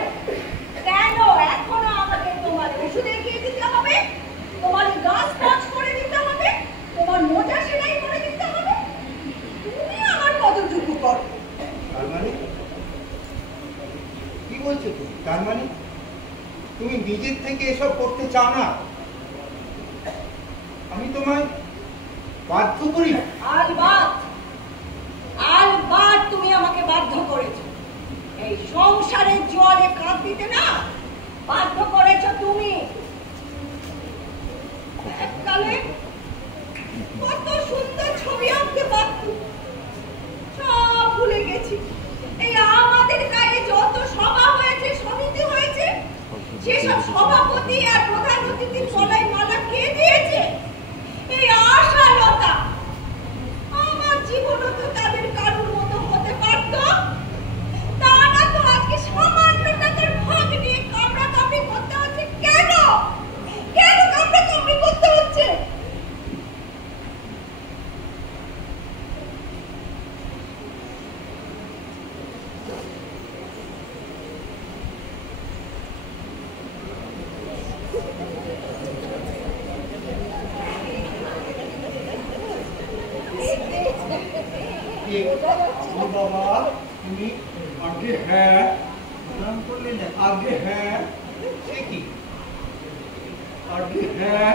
কেন এখনো আমাকে তোমার ওষুধ এগিয়ে দিতে হবে, তোমার গাছ পাঁচ করে দিতে হবে, তোমার মোজা সেলাই করে দিতে হবে? তুমি আমার কতটুকু করো? তার মানে কি বলছো তুমি? তার মানে তুমি নিজের থেকে এসব করতে চাও না? আমি তোমায় বাধ্য করি? আলবাত তুমি আমাকে বাধ্য করেছো। এই সংসারের জলে কাঁদ দিতে না বাধ্য করেছো তুমি। এককালে কত সুন্দর ছবি আঁকতে পারতুম, সব ভুলে গেছি। এই আমাদের গায়ে যত সভা হয়েছে, সমিতি হয়েছে, সেসব সভাপতি আর প্রধান অতিথির গলায় মালা কে দিয়েছে? এই আশালতা। আমার জীবনও তো তাদের কারোর মতো হতে পারত। তা না তো আজকে সামান্য টাকার ভাগ নিয়ে কামড়া কামড়ি করতে হচ্ছে। কেন কেন কামড়া কামড়ি করতে হচ্ছে? বাবা, তুমি আগে হ্যাঁ, প্রণাম করলে না? আগে হ্যাঁ। সে কি? আর হ্যাঁ,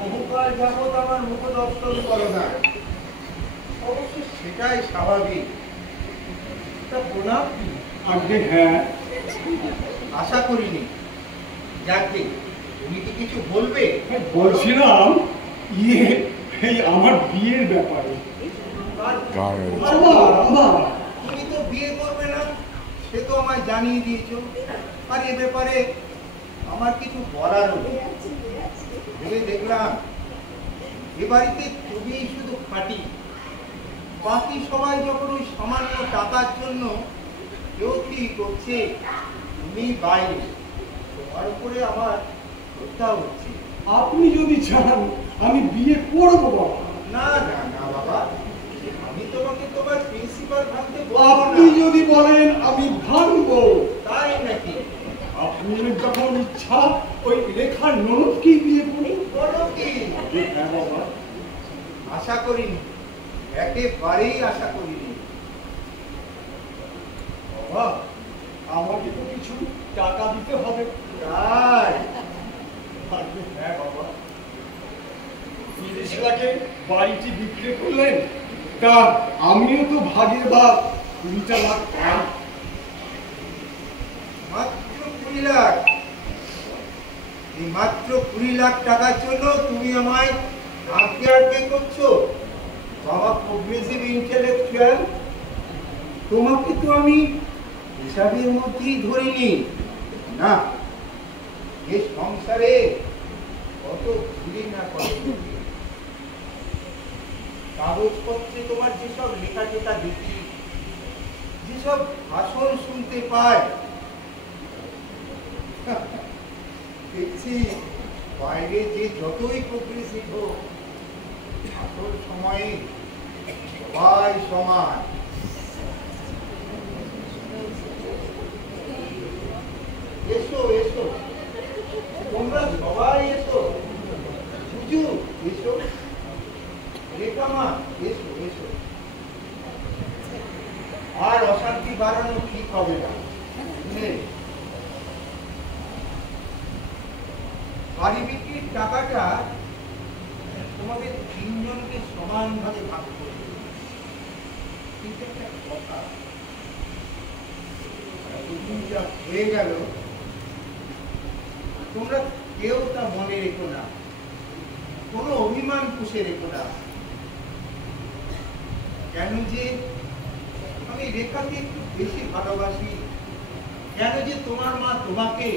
বহুকাল যাবৎ আমার মুখ দর্শন করো না, অবশ্য সেটাই স্বাভাবিক। তা প্রণাম। আগে হ্যাঁ, আশা করিনি। যাকে তুমি কি কিছু বলবে? বলছিলাম এই আমার বিয়ের ব্যাপারে। তুমি তো বিয়ে করবে না, সে তো আমায় জানিয়ে দিয়েছো। আর এ ব্যাপারে আমার কিছু বলারও ভেবে দেখলাম এ বাড়িতে তুমি শুধু খাঁটি, বাকি সবাই যখন ওই সামান্য টাকার জন্য কেউ কি করছে, তুমি বাইরে, তোমার উপরে আমার হত্যা হচ্ছে। আপনি যদি চান আমি বিয়ে করবো বাবা। না না না বাবা, আমি তোমাকে তোমার প্রিন্সিপাল ভাঙতে আপনি যদি বলেন আমি ভাঙবো। তাই নাকি? আপনি যখন ইচ্ছা ওই রেখার ননদকেই বিয়ে করুন। বলো কি? হ্যাঁ বাবা। আশা করিনি, একেবারেই আশা করিনি। বাবা আমাকে তো কিছু টাকা দিতে হবে। তাই? হ্যাঁ বাবা, 30 লাখে বাড়িটি বিক্রি করলেন, তা আমিও তো ভাগের ভাগ 20 লাখ পাই। মাত্র 20 লাখ? এই মাত্র 20 লাখ টাকার জন্য তুমি আমায় আটকে করছো? বাবা প্রগ্রেসিভ ইন্টেলেকচুয়াল, তোমাকে তো আমি হিসাবের মধ্যেই ধরিনি। না, এ সংসারে কত ঘুরে না কত কাগজপত্রে তোমার যেসব লেখাটেখা দেখি, যেসব ভাষণ শুনতে পাই, দেখছি বাইরে যে যতই প্রগ্রেসিভ হোক, আসল সময়ে সবাই সমান। এসো এসো, তোমরা সবাই এসো। বুঝু এসো, রেখা মা এসো এসো। আর অশান্তি বাড়ানো ঠিক হবে না। বাড়ি বিক্রির টাকাটা তোমাদের 3 জনকে সমানভাবে ভাগ করবে। কিন্তু একটা কথা, এতদিন যা হয়ে গেল, তোমরা কেউ তা মনে রেখো না, কোনো অভিমান পুষে রেখো না। কেন যে আমি রেখাকে একটু বেশি ভালোবাসি, কেন যে তোমার মা তোমাকে,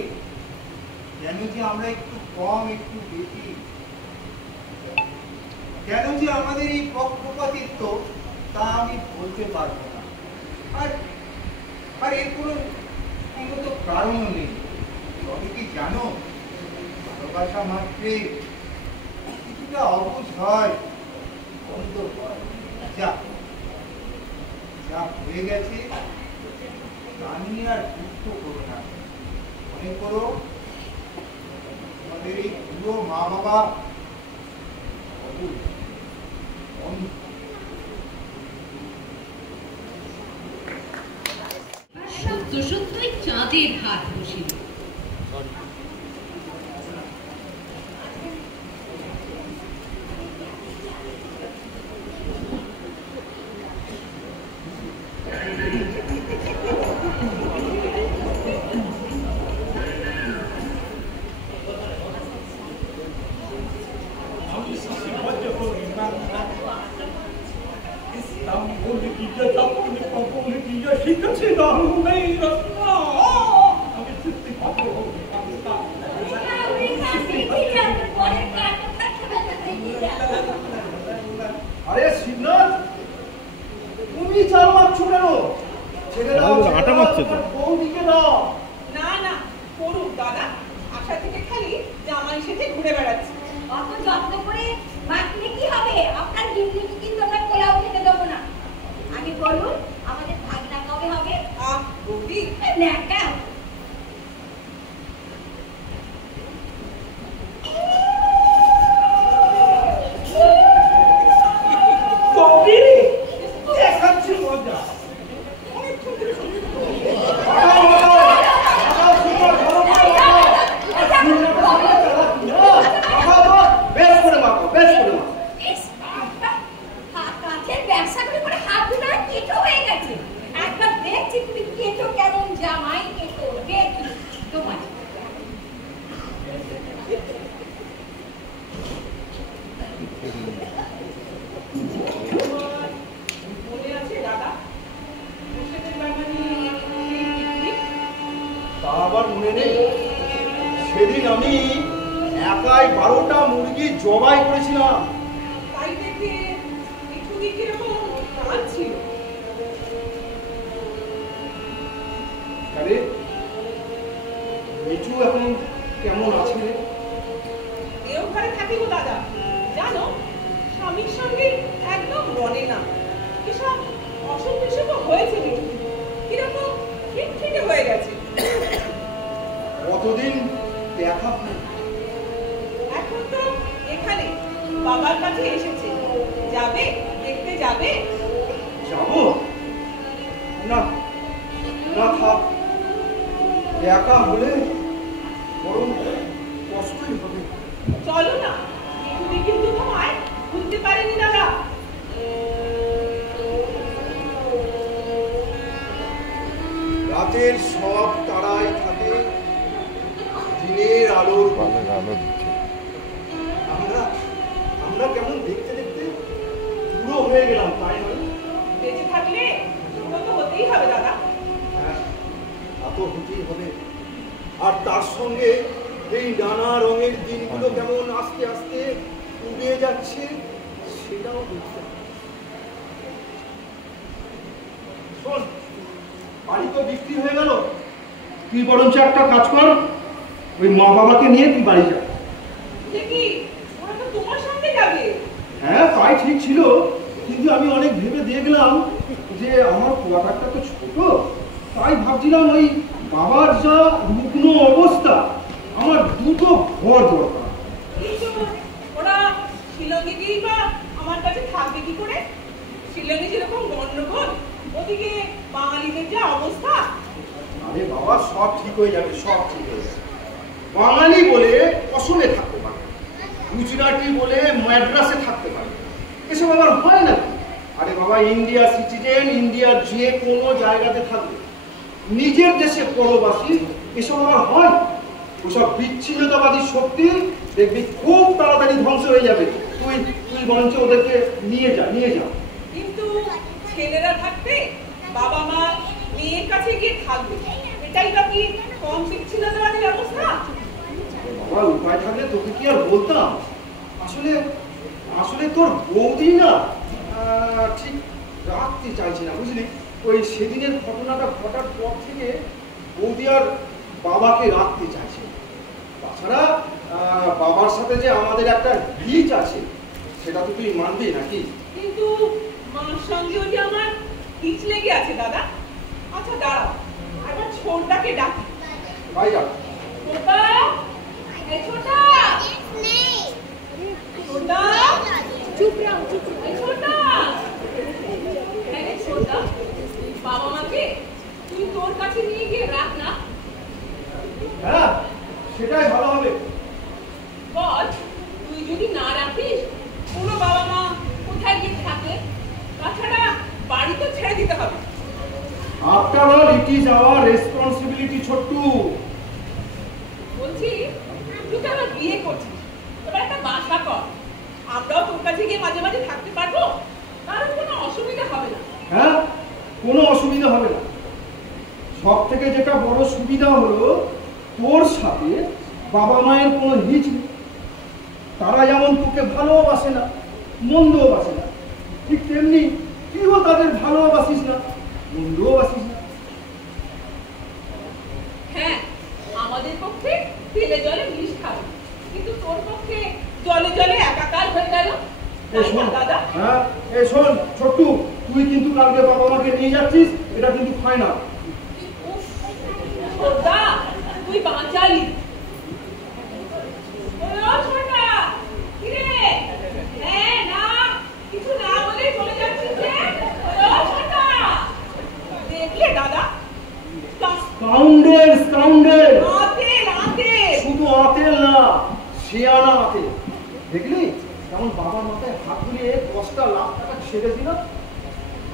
কেন যে আমরা একটু কম একটু বেশি, কেন যে আমাদের এই পক্ষপাতিত্ব, তা আমি বলতে পারবো না। আর এর কোনো কারণ নেই। তবে কি জানো, ভালোবাসা মাত্রে কিছুটা অবুঝ হয়, বন্ধ হয়। যা যা হয়ে গেছে তা নিয়ে আর দুঃখ করো না। মনে করো আমাদের এই পুরো মা বাবা সত্য সত্যই চাঁদের হাত বসিল। আরে শিবনাথ, তুমি চাল মারছো কেন? ছেড়ে দাও, আটা মারছে তো। বৌদিকে দাও। না না, করুক দাদা, আশা থেকে খালি জামাই সেজে ঘুরে বেড়াচ্ছে। অত যত্ন করে মাখলে কি হবে? আপনার গিন্নিকে কিন্তু আমরা পোলাও খেতে দেবো না। আগে বলুন, আমাদের ভাগনা কবে হবে? বৌদি ন্যাকা। দেখাচ্ছি মজা। 12টা মুরগি জবাই করেছিলাম। তাই দেখে একটু কি কিরকম কাজ ছিল। আরে মিঠু এখন কেমন আছে রে? এও ঘরে থাকি গো দাদা, জানো স্বামীর সঙ্গে একদম বনে না। এসব অসুখ বিসুখ হয়েছে মিঠু, কিরকম খিটখিটে হয়ে গেছে। কতদিন দেখা হয়? এখন তো এখানে বাবার কাছে এসেছে। যাবে, দেখতে যাবে? যাবো না, না থাক, একা হলে বরং কষ্টই হবে। চলো না, মিঠুদি কিন্তু তোমায় ভুলতে পারেনি দাদা। রাতের সব তারাই থাকে, দিনের আলোর বালের আলো দিচ্ছে। আমরা আমরা কেমন দেখতে দেখতে বুড়ো হয়ে গেলাম, তাই নয়? বেঁচে থাকলে বুড়ো তো হতেই হবে দাদা। হ্যাঁ, তা তো হতেই হবে। আর তার সঙ্গে এই নানা রঙের দিনগুলো কেমন আস্তে আস্তে উড়ে যাচ্ছে সেটাও দেখতে হবে। শোন, বাড়ি তো বিক্রি হয়ে গেল, তুই বরঞ্চ একটা কাজ কর, ওই মা বাবাকে নিয়ে তুই বাড়ি যা। সে কি, ওরা তো তোমার সঙ্গে যাবে? হ্যাঁ, তাই ঠিক ছিল, কিন্তু আমি অনেক ভেবে দেখলাম যে আমার কোয়ার্টারটা তো ছোট, তাই ভাবছিলাম ওই বাবার যা রুগ্ন অবস্থা, আমার দুটো ঘর দরকার। কিন্তু ওরা শিলংয়ে গিয়েই বা আমার কাছে থাকবে কি করে? শিলংয়ে যেরকম গন্ডগোল, ওদিকে বাঙালিদের যা অবস্থা। আরে বাবা, সব ঠিক হয়ে যাবে, সব ঠিক হয়ে যাবে। বাঙালি বলে কসলে থাকতে পারে, গুজরাটি বলে ম্যাড্রাসে থাকতে পারে, এসব আবার হয় না। আরে বাবা, ইন্ডিয়া সিটিজেন, ইন্ডিয়ার যে কোনো জায়গাতে থাকবে, নিজের দেশে পরবাসী, এসব আবার হয়? ওসব বিচ্ছিন্নতাবাদী শক্তি দেখবি খুব তাড়াতাড়ি ধ্বংস হয়ে যাবে। তুই তুই বরঞ্চ ওদেরকে নিয়ে যা, নিয়ে যা। কিন্তু ছেলেরা থাকতে বাবা মা মেয়ের কাছে গিয়ে থাকবে, এটাই বা কি কম বিচ্ছিন্নতাবাদী অবস্থা? বাবা, উপায় থাকলে তোকে কি আর বলতাম। আসলে আসলে তোর বৌদি না ঠিক রাখতে চাইছে না, বুঝলি? ওই সেদিনের ঘটনাটা ঘটার পর থেকে বৌদি আর বাবাকে রাখতে চাইছে। তাছাড়া বাবার সাথে যে আমাদের একটা ভিজ আছে, সেটা তো তুই মানবি নাকি? কিন্তু মার সঙ্গে ওই যে আমার পিছ লেগে আছে দাদা। আচ্ছা দাঁড়াও, একবার ছোটটাকে ডাকি। ভাই যা। ছোটা, এই ছোটা, ছোটা, চুপ রাও, চুপ রাও। এই ছোটা, এই রে ছোটা, বাবা মাকে তুই তোর কাছে নিয়ে গিয়ে রাখ না। হ্যাঁ, সেটাই ভালো হবে। বল, তুই যদি না রাখিস কোনো বাবা মা কোথায় গিয়ে থাকে? তাছাড়া বাড়ি তো ছেড়ে দিতে হবে। After all, it is our responsibility, Chhotu. বলছি, তুই তো আমার বিয়ে করছিস, এবার একটা বাসা কর, আমরাও তোর কাছে গিয়ে মাঝে মাঝে থাকতে পারবো, কারণ কোনো অসুবিধা হবে না। হ্যাঁ, কোনো অসুবিধা হবে না। সব থেকে যেটা বড় সুবিধা হলো, তোর সাথে বাবা মায়ের কোনো হিচ নেই। তারা যেমন তোকে ভালোবাসে না, মন্দও বাসে না, ঠিক তেমনি তুইও তাদের ভালোবাসিস না, মন্দও বাসিস না। হ্যাঁ, আমাদের পক্ষে তেলে জলে মিশ খাবে, কিন্তু তোর পক্ষে জলে জলে একাকার হয়ে গেল। এই তাই না শোন, দাদা? হ্যাঁ, এই শোন ছোট্টু, তুই কিন্তু কালকে বাবা মাকে নিয়ে যাচ্ছিস, এটা কিন্তু ফাইনাল। ছোটদা, তুই বাঁচালি। ও ছোটদা, কি রে? হ্যাঁ, না, কিছু না বলে চলে যাচ্ছিস যে? ও ছোটদা, দেখলে দাদা? স্কাউন্ডেল, স্কাউন্ডেল, আতেল, আতেল। শুধু আতেল না, শেয়ানা আতেল। দেখলি কেমন বাবার মাথায় হাত বুলিয়ে 10টা লাখ টাকা ছেড়ে দিল?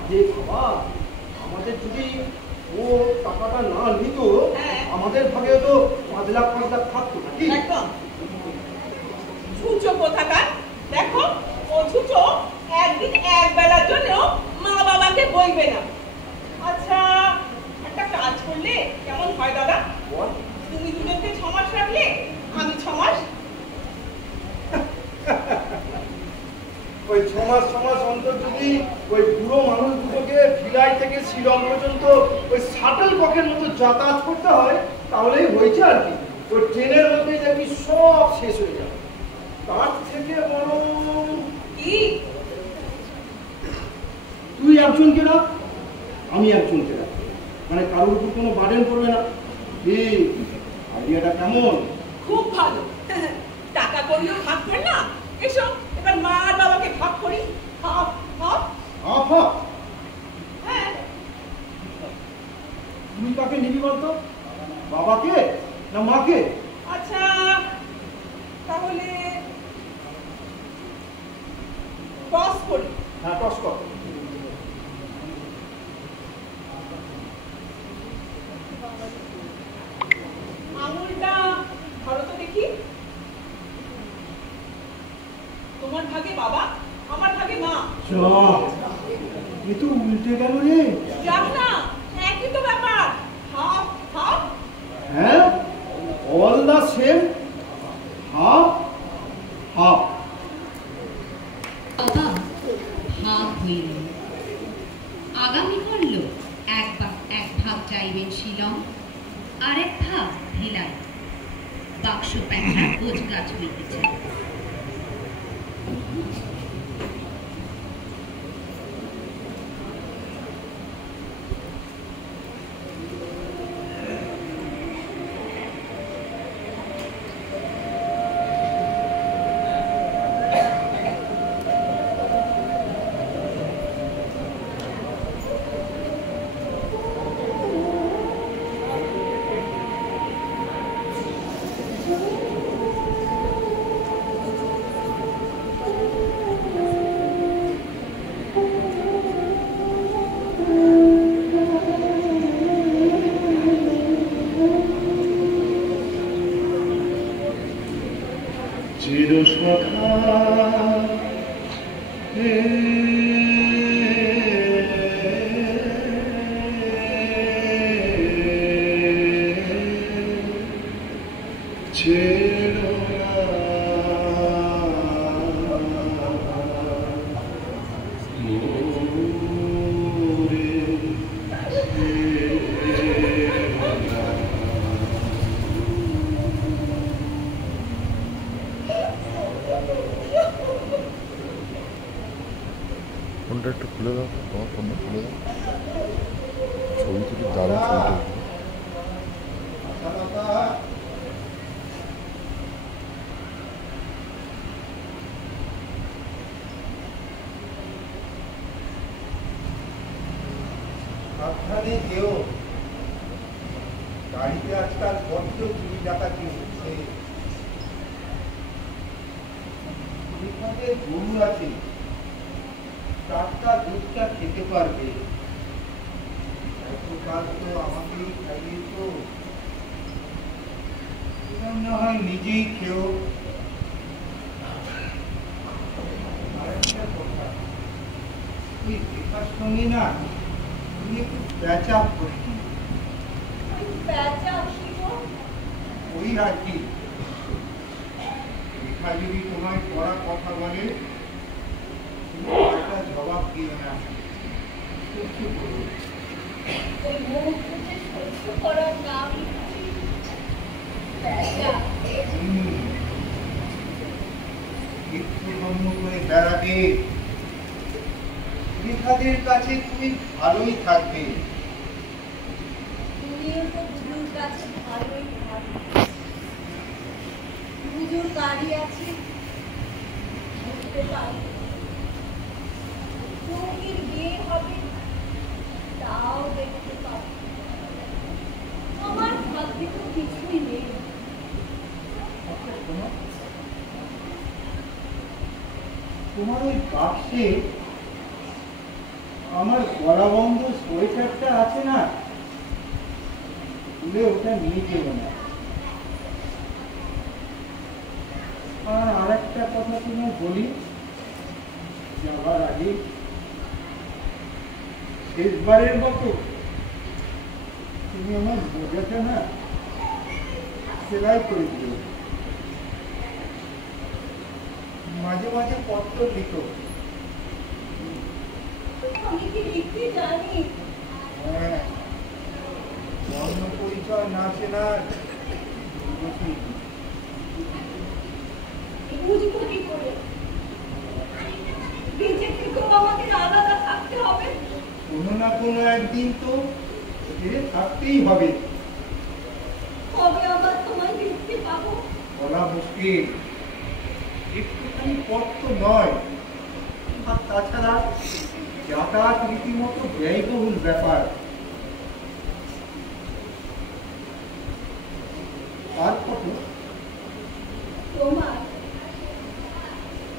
যে বাবা, আমাদের যদি ও টাকাটা না নিত, হ্যাঁ। আমাদের ভাগে তো 5 লাখ থাকতো নাকি? একদম ছুঁচো কোথাকার। দেখো, ও ছুঁচো একদিন এক বেলার জন্য মা বাবাকে বইবে না। আচ্ছা, একটা কাজ করলে কেমন হয় দাদা? বল। তুমি দুজনকে 6 মাস রাখলে, আমি 6 মাস। ওই 6 মাস অন্তর যদি ওই বুড়ো মানুষগুলোকে ভিলাই থেকে শিলং পর্যন্ত ওই শাটল ককের মতো যাতায়াত করতে হয় তাহলেই হয়েছে আর কি। ওই ট্রেনের মধ্যে দেখবি সব শেষ হয়ে যাবে। তার থেকে বরং কি তুই একজনকে রাখ, আমি একজনকে রাখ, মানে কারোর উপর কোনো বার্ডেন পড়বে না। এই আইডিয়াটা কেমন? খুব ভালো। টাকা করিও ভাগ কর না। এসো এবার মা আর বাবাকে ভাগ করি। Half half. Half half? হ্যাঁ। তুই কাকে নিবি বলতো? বাবাকে না মাকে? আচ্ছা তাহলে টস করি। হ্যাঁ টস কর। আঙুলটা ধরো তো দেখি। তোমার ভাগে বাবা, আমার ভাগে মা। এ তো উল্টে গেল রে। যাক না, একই তো ব্যাপার। Half half. হ্যাঁ, all the same, half half. বাবা ভাগ হইল। আগামী করল এক ভাগ চাইবেন শিলং, আর এক ভাগ ভিলাই। বাক্স প্যাঁচা গোছ গাছ হইতেছে। ফোনটা একটু খুলে দাও, তোমার ফোনটা খুলে দাও। ছবি তুলি, দারুণ ছবি তুলি। সাবধানে যেও, গাড়িতে আজকাল বড্ড চুরি ডাকাতি হচ্ছে। এখানে গরু আছে, টাটকা দুধটা খেতে পারবে। এতকাল তো আমাকেই খাইয়েছ, এবার না হয় নিজেই খেও। আরেকটা কথা, তুই দেখার সঙ্গে না তুমি একটু প্যাচাপ করিস। ওই আর কি, রেখা যদি তোমায় কড়া কথা বলে তুমি একটা জবাব দিও না। একটু করো। একটু বন্ধ করে বেড়াবে, রেখাদের কাছে তুমি ভালোই থাকবে। পুজোর গাড়ি আছে বুঝতে পারি, সঙ্গীর বিয়ে হবে তাও দেখতে পাবো। আমার ভাগ্যে তো কিছুই নেই। তোমার ওই বাক্সে আমার গলাবন্ধ সোয়েটারটা আছে না, তুলে ওটা নিয়ে যেও না। আর আরেকটা কথা তুমি বলি যাবার আগে, শেষবারের মতো তুমি আমার মোজাটা না সেলাই করে দিও। মাঝে মাঝে পত্র লিখো, আমি কি লিখতে জানি? হ্যাঁ, বর্ণ পরিচয় না চেনার বুঝবো কি করে? বেঁচে থেকেও আমাকে আলাদা থাকতে হবে। কোনো না কোনো একদিন তো ফিরে থাকতেই হবে। কবে আবার তোমায় দেখতে পাবো? বলা মুশকিল। একটুখানি পথ তো নয়, আর তাছাড়া যাতায়াত রীতিমতো ব্যয়বহুল ব্যাপার। আর কত? তোমার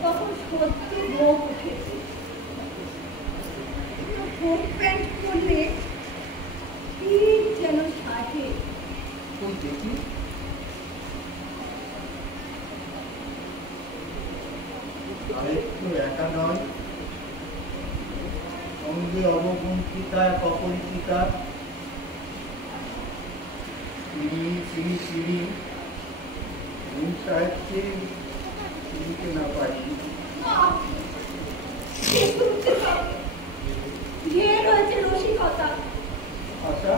তখন সত্যি মুখ উঠেছে। কোট প্যান্ট পরলে ঠিক যেন সাজে। ওই দেখি আরেকটু একা নয়, সঙ্গে অবগুণ্ঠিতা এক অপরিচিতা। সিঁড়ি সিঁড়ি সিঁড়ি গুণ সাহেবকে চিনতে না পারি। ঢের হয়েছে রসিকতা। আশা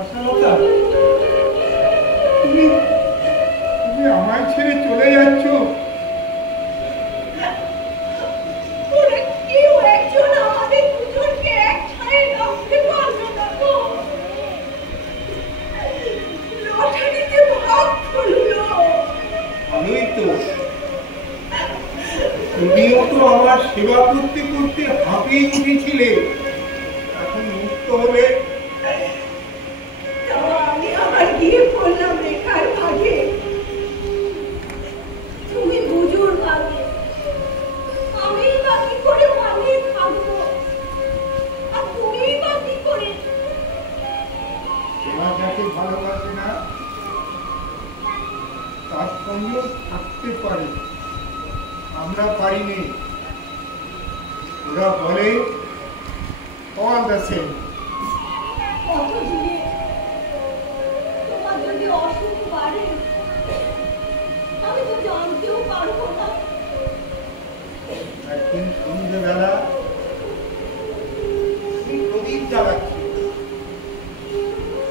আশালতা, তুমি তুমি আমায় ছেড়ে চলে যাচ্ছ? ওরা কেউ একজন আমাদের দুজনকে এক ছায়ে রাখতে পারবে না তো। লটারিতে ভাগ করলো। ভালোই তো, তুমিও তো আমার সেবা করতে করতে হাঁপিয়ে উঠেছিলে, এখন মুক্ত হলে। আমি আবার গিয়ে পড়লাম রেখার ভাগে। তুমি বুঝুর ভাগে, আমি বা কি করে মানিয়ে থাকবো? আর তুমি বা কি করে? তোমার যাকে ভালোবাসে না তার সঙ্গেও থাকতে পারে, আমরা পারিনি। ওরা বলে all the same। কত দূরে তোমার যদি অসুখ বাড়ে, আমি তো জানতেও পারবো না। একদিন সন্ধ্যেবেলা আমি প্রদীপ জ্বালাচ্ছি,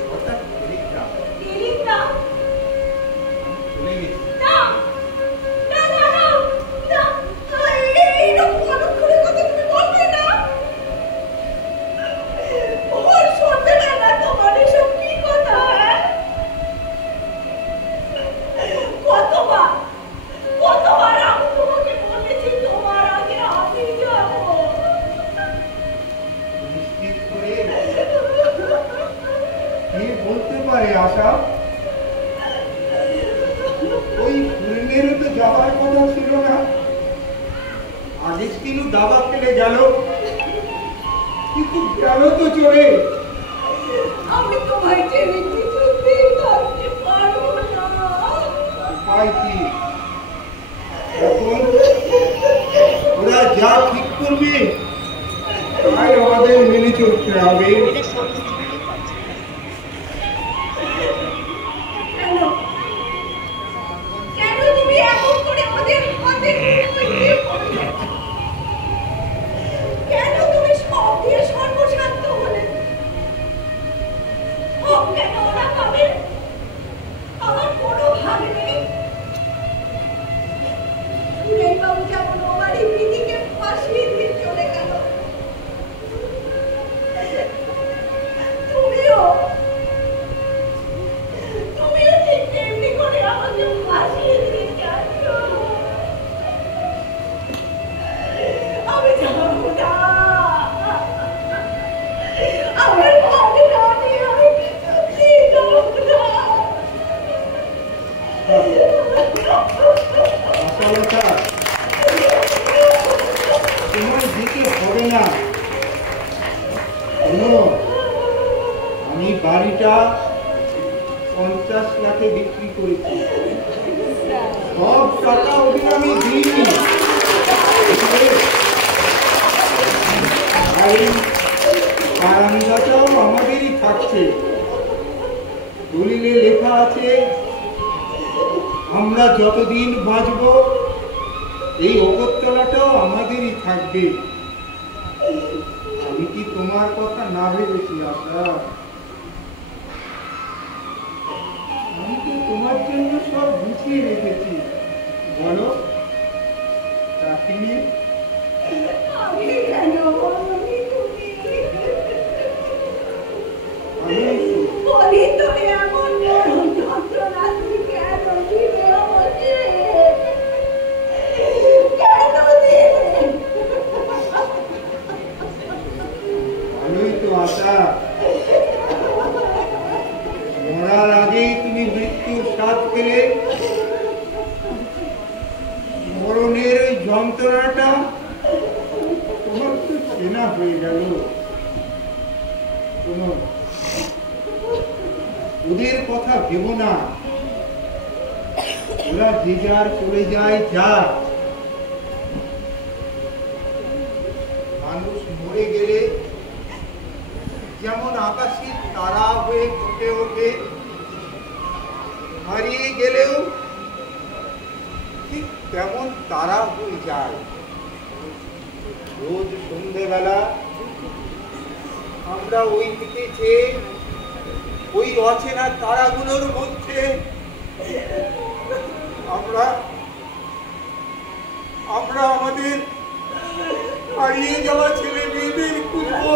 হঠাৎ টেলিগ্রাম টেলিগ্রাম? চলে গেছে। না না না না না, এইরকম অনুক্ষণের কথা তুমি বলবে না। ওর শুনবে না না তোমার এসব কি কথা? কতবার কতবার আমি তোমাকে বলেছি তোমার আগে আমি যাবো। নিশ্চিত করে কে বলতে পারে আশা? ওই ফুলেরও তো যাওয়ার কথা ছিল না, আগের দিনও দাবা খেলে গেল, কিন্তু গেল তো চলে। আমি তোমায় ছেড়ে কিছুতেই থাকতে পারবো না। উপায় কি? এখন ওরা যা ঠিক করবে তাই আমাদের মেনে চলতে হবে। কেন কেন তুমি এমন করে ওদের হাতে দিয়ে পড়লে? কেন তুমি সব দিয়ে সর্বশান্ত হলে? হোক কেন ওরা পাবে? আমার কোনো ভাগ নেই। সুরেশবাবু যেমন ও বাড়ি প্রীতিকে ফাঁসিয়ে দিয়ে চলে গেল, তুমিও ঠিক তেমনি করে আমাকে ফাঁসিয়ে দিয়ে যাচ্ছ। আমি যাবো না, আমার ভাগে না নিয়ে আমি কিছুতেই যাবো না। আশালতা, তোমার দিতে হবে না। শোনো, আমি বাড়িটা 50 লাখে বিক্রি করেছি, সব টাকা ওদের আমি দিইনি। আর এই বারান্দাটাও আমাদেরই থাকছে, দলিলে লেখা আছে আমরা যতদিন বাঁচব এই ওপরতলাটাও আমাদেরই থাকবে। তোমার কথা না ভেবেছি আশা। আমি তো তোমার জন্য সব গুছিয়ে রেখেছি। বলো রাখিনি? আমি কেন বলনি তুমি? বলি তো এমন যন্ত্রণা তুমি কেন দিলে আমাকে? কেন দিলে? ভালোই তো আশা, মরার আগেই তুমি মৃত্যুর স্বাদ পেলে। মরণের ওই যন্ত্রণাটা তোমার তো চেনা হয়ে গেল। শোনো, ওদের কথা ভেবো না, ওরা যে যার চলে যায় যা। মানুষ মরে গেলে যেমন আকাশের তারা হয়ে ফুটে ওঠে, হারিয়ে গেলেও ঠিক তেমন তারা হয়ে যায়। রোজ সন্ধ্যেবেলা আমরা ওই দিকে চেয়ে ওই অচেনা তারাগুলোর মধ্যে আমরা আমাদের হারিয়ে যাওয়া ছেলে মেয়েদের খুঁজবো।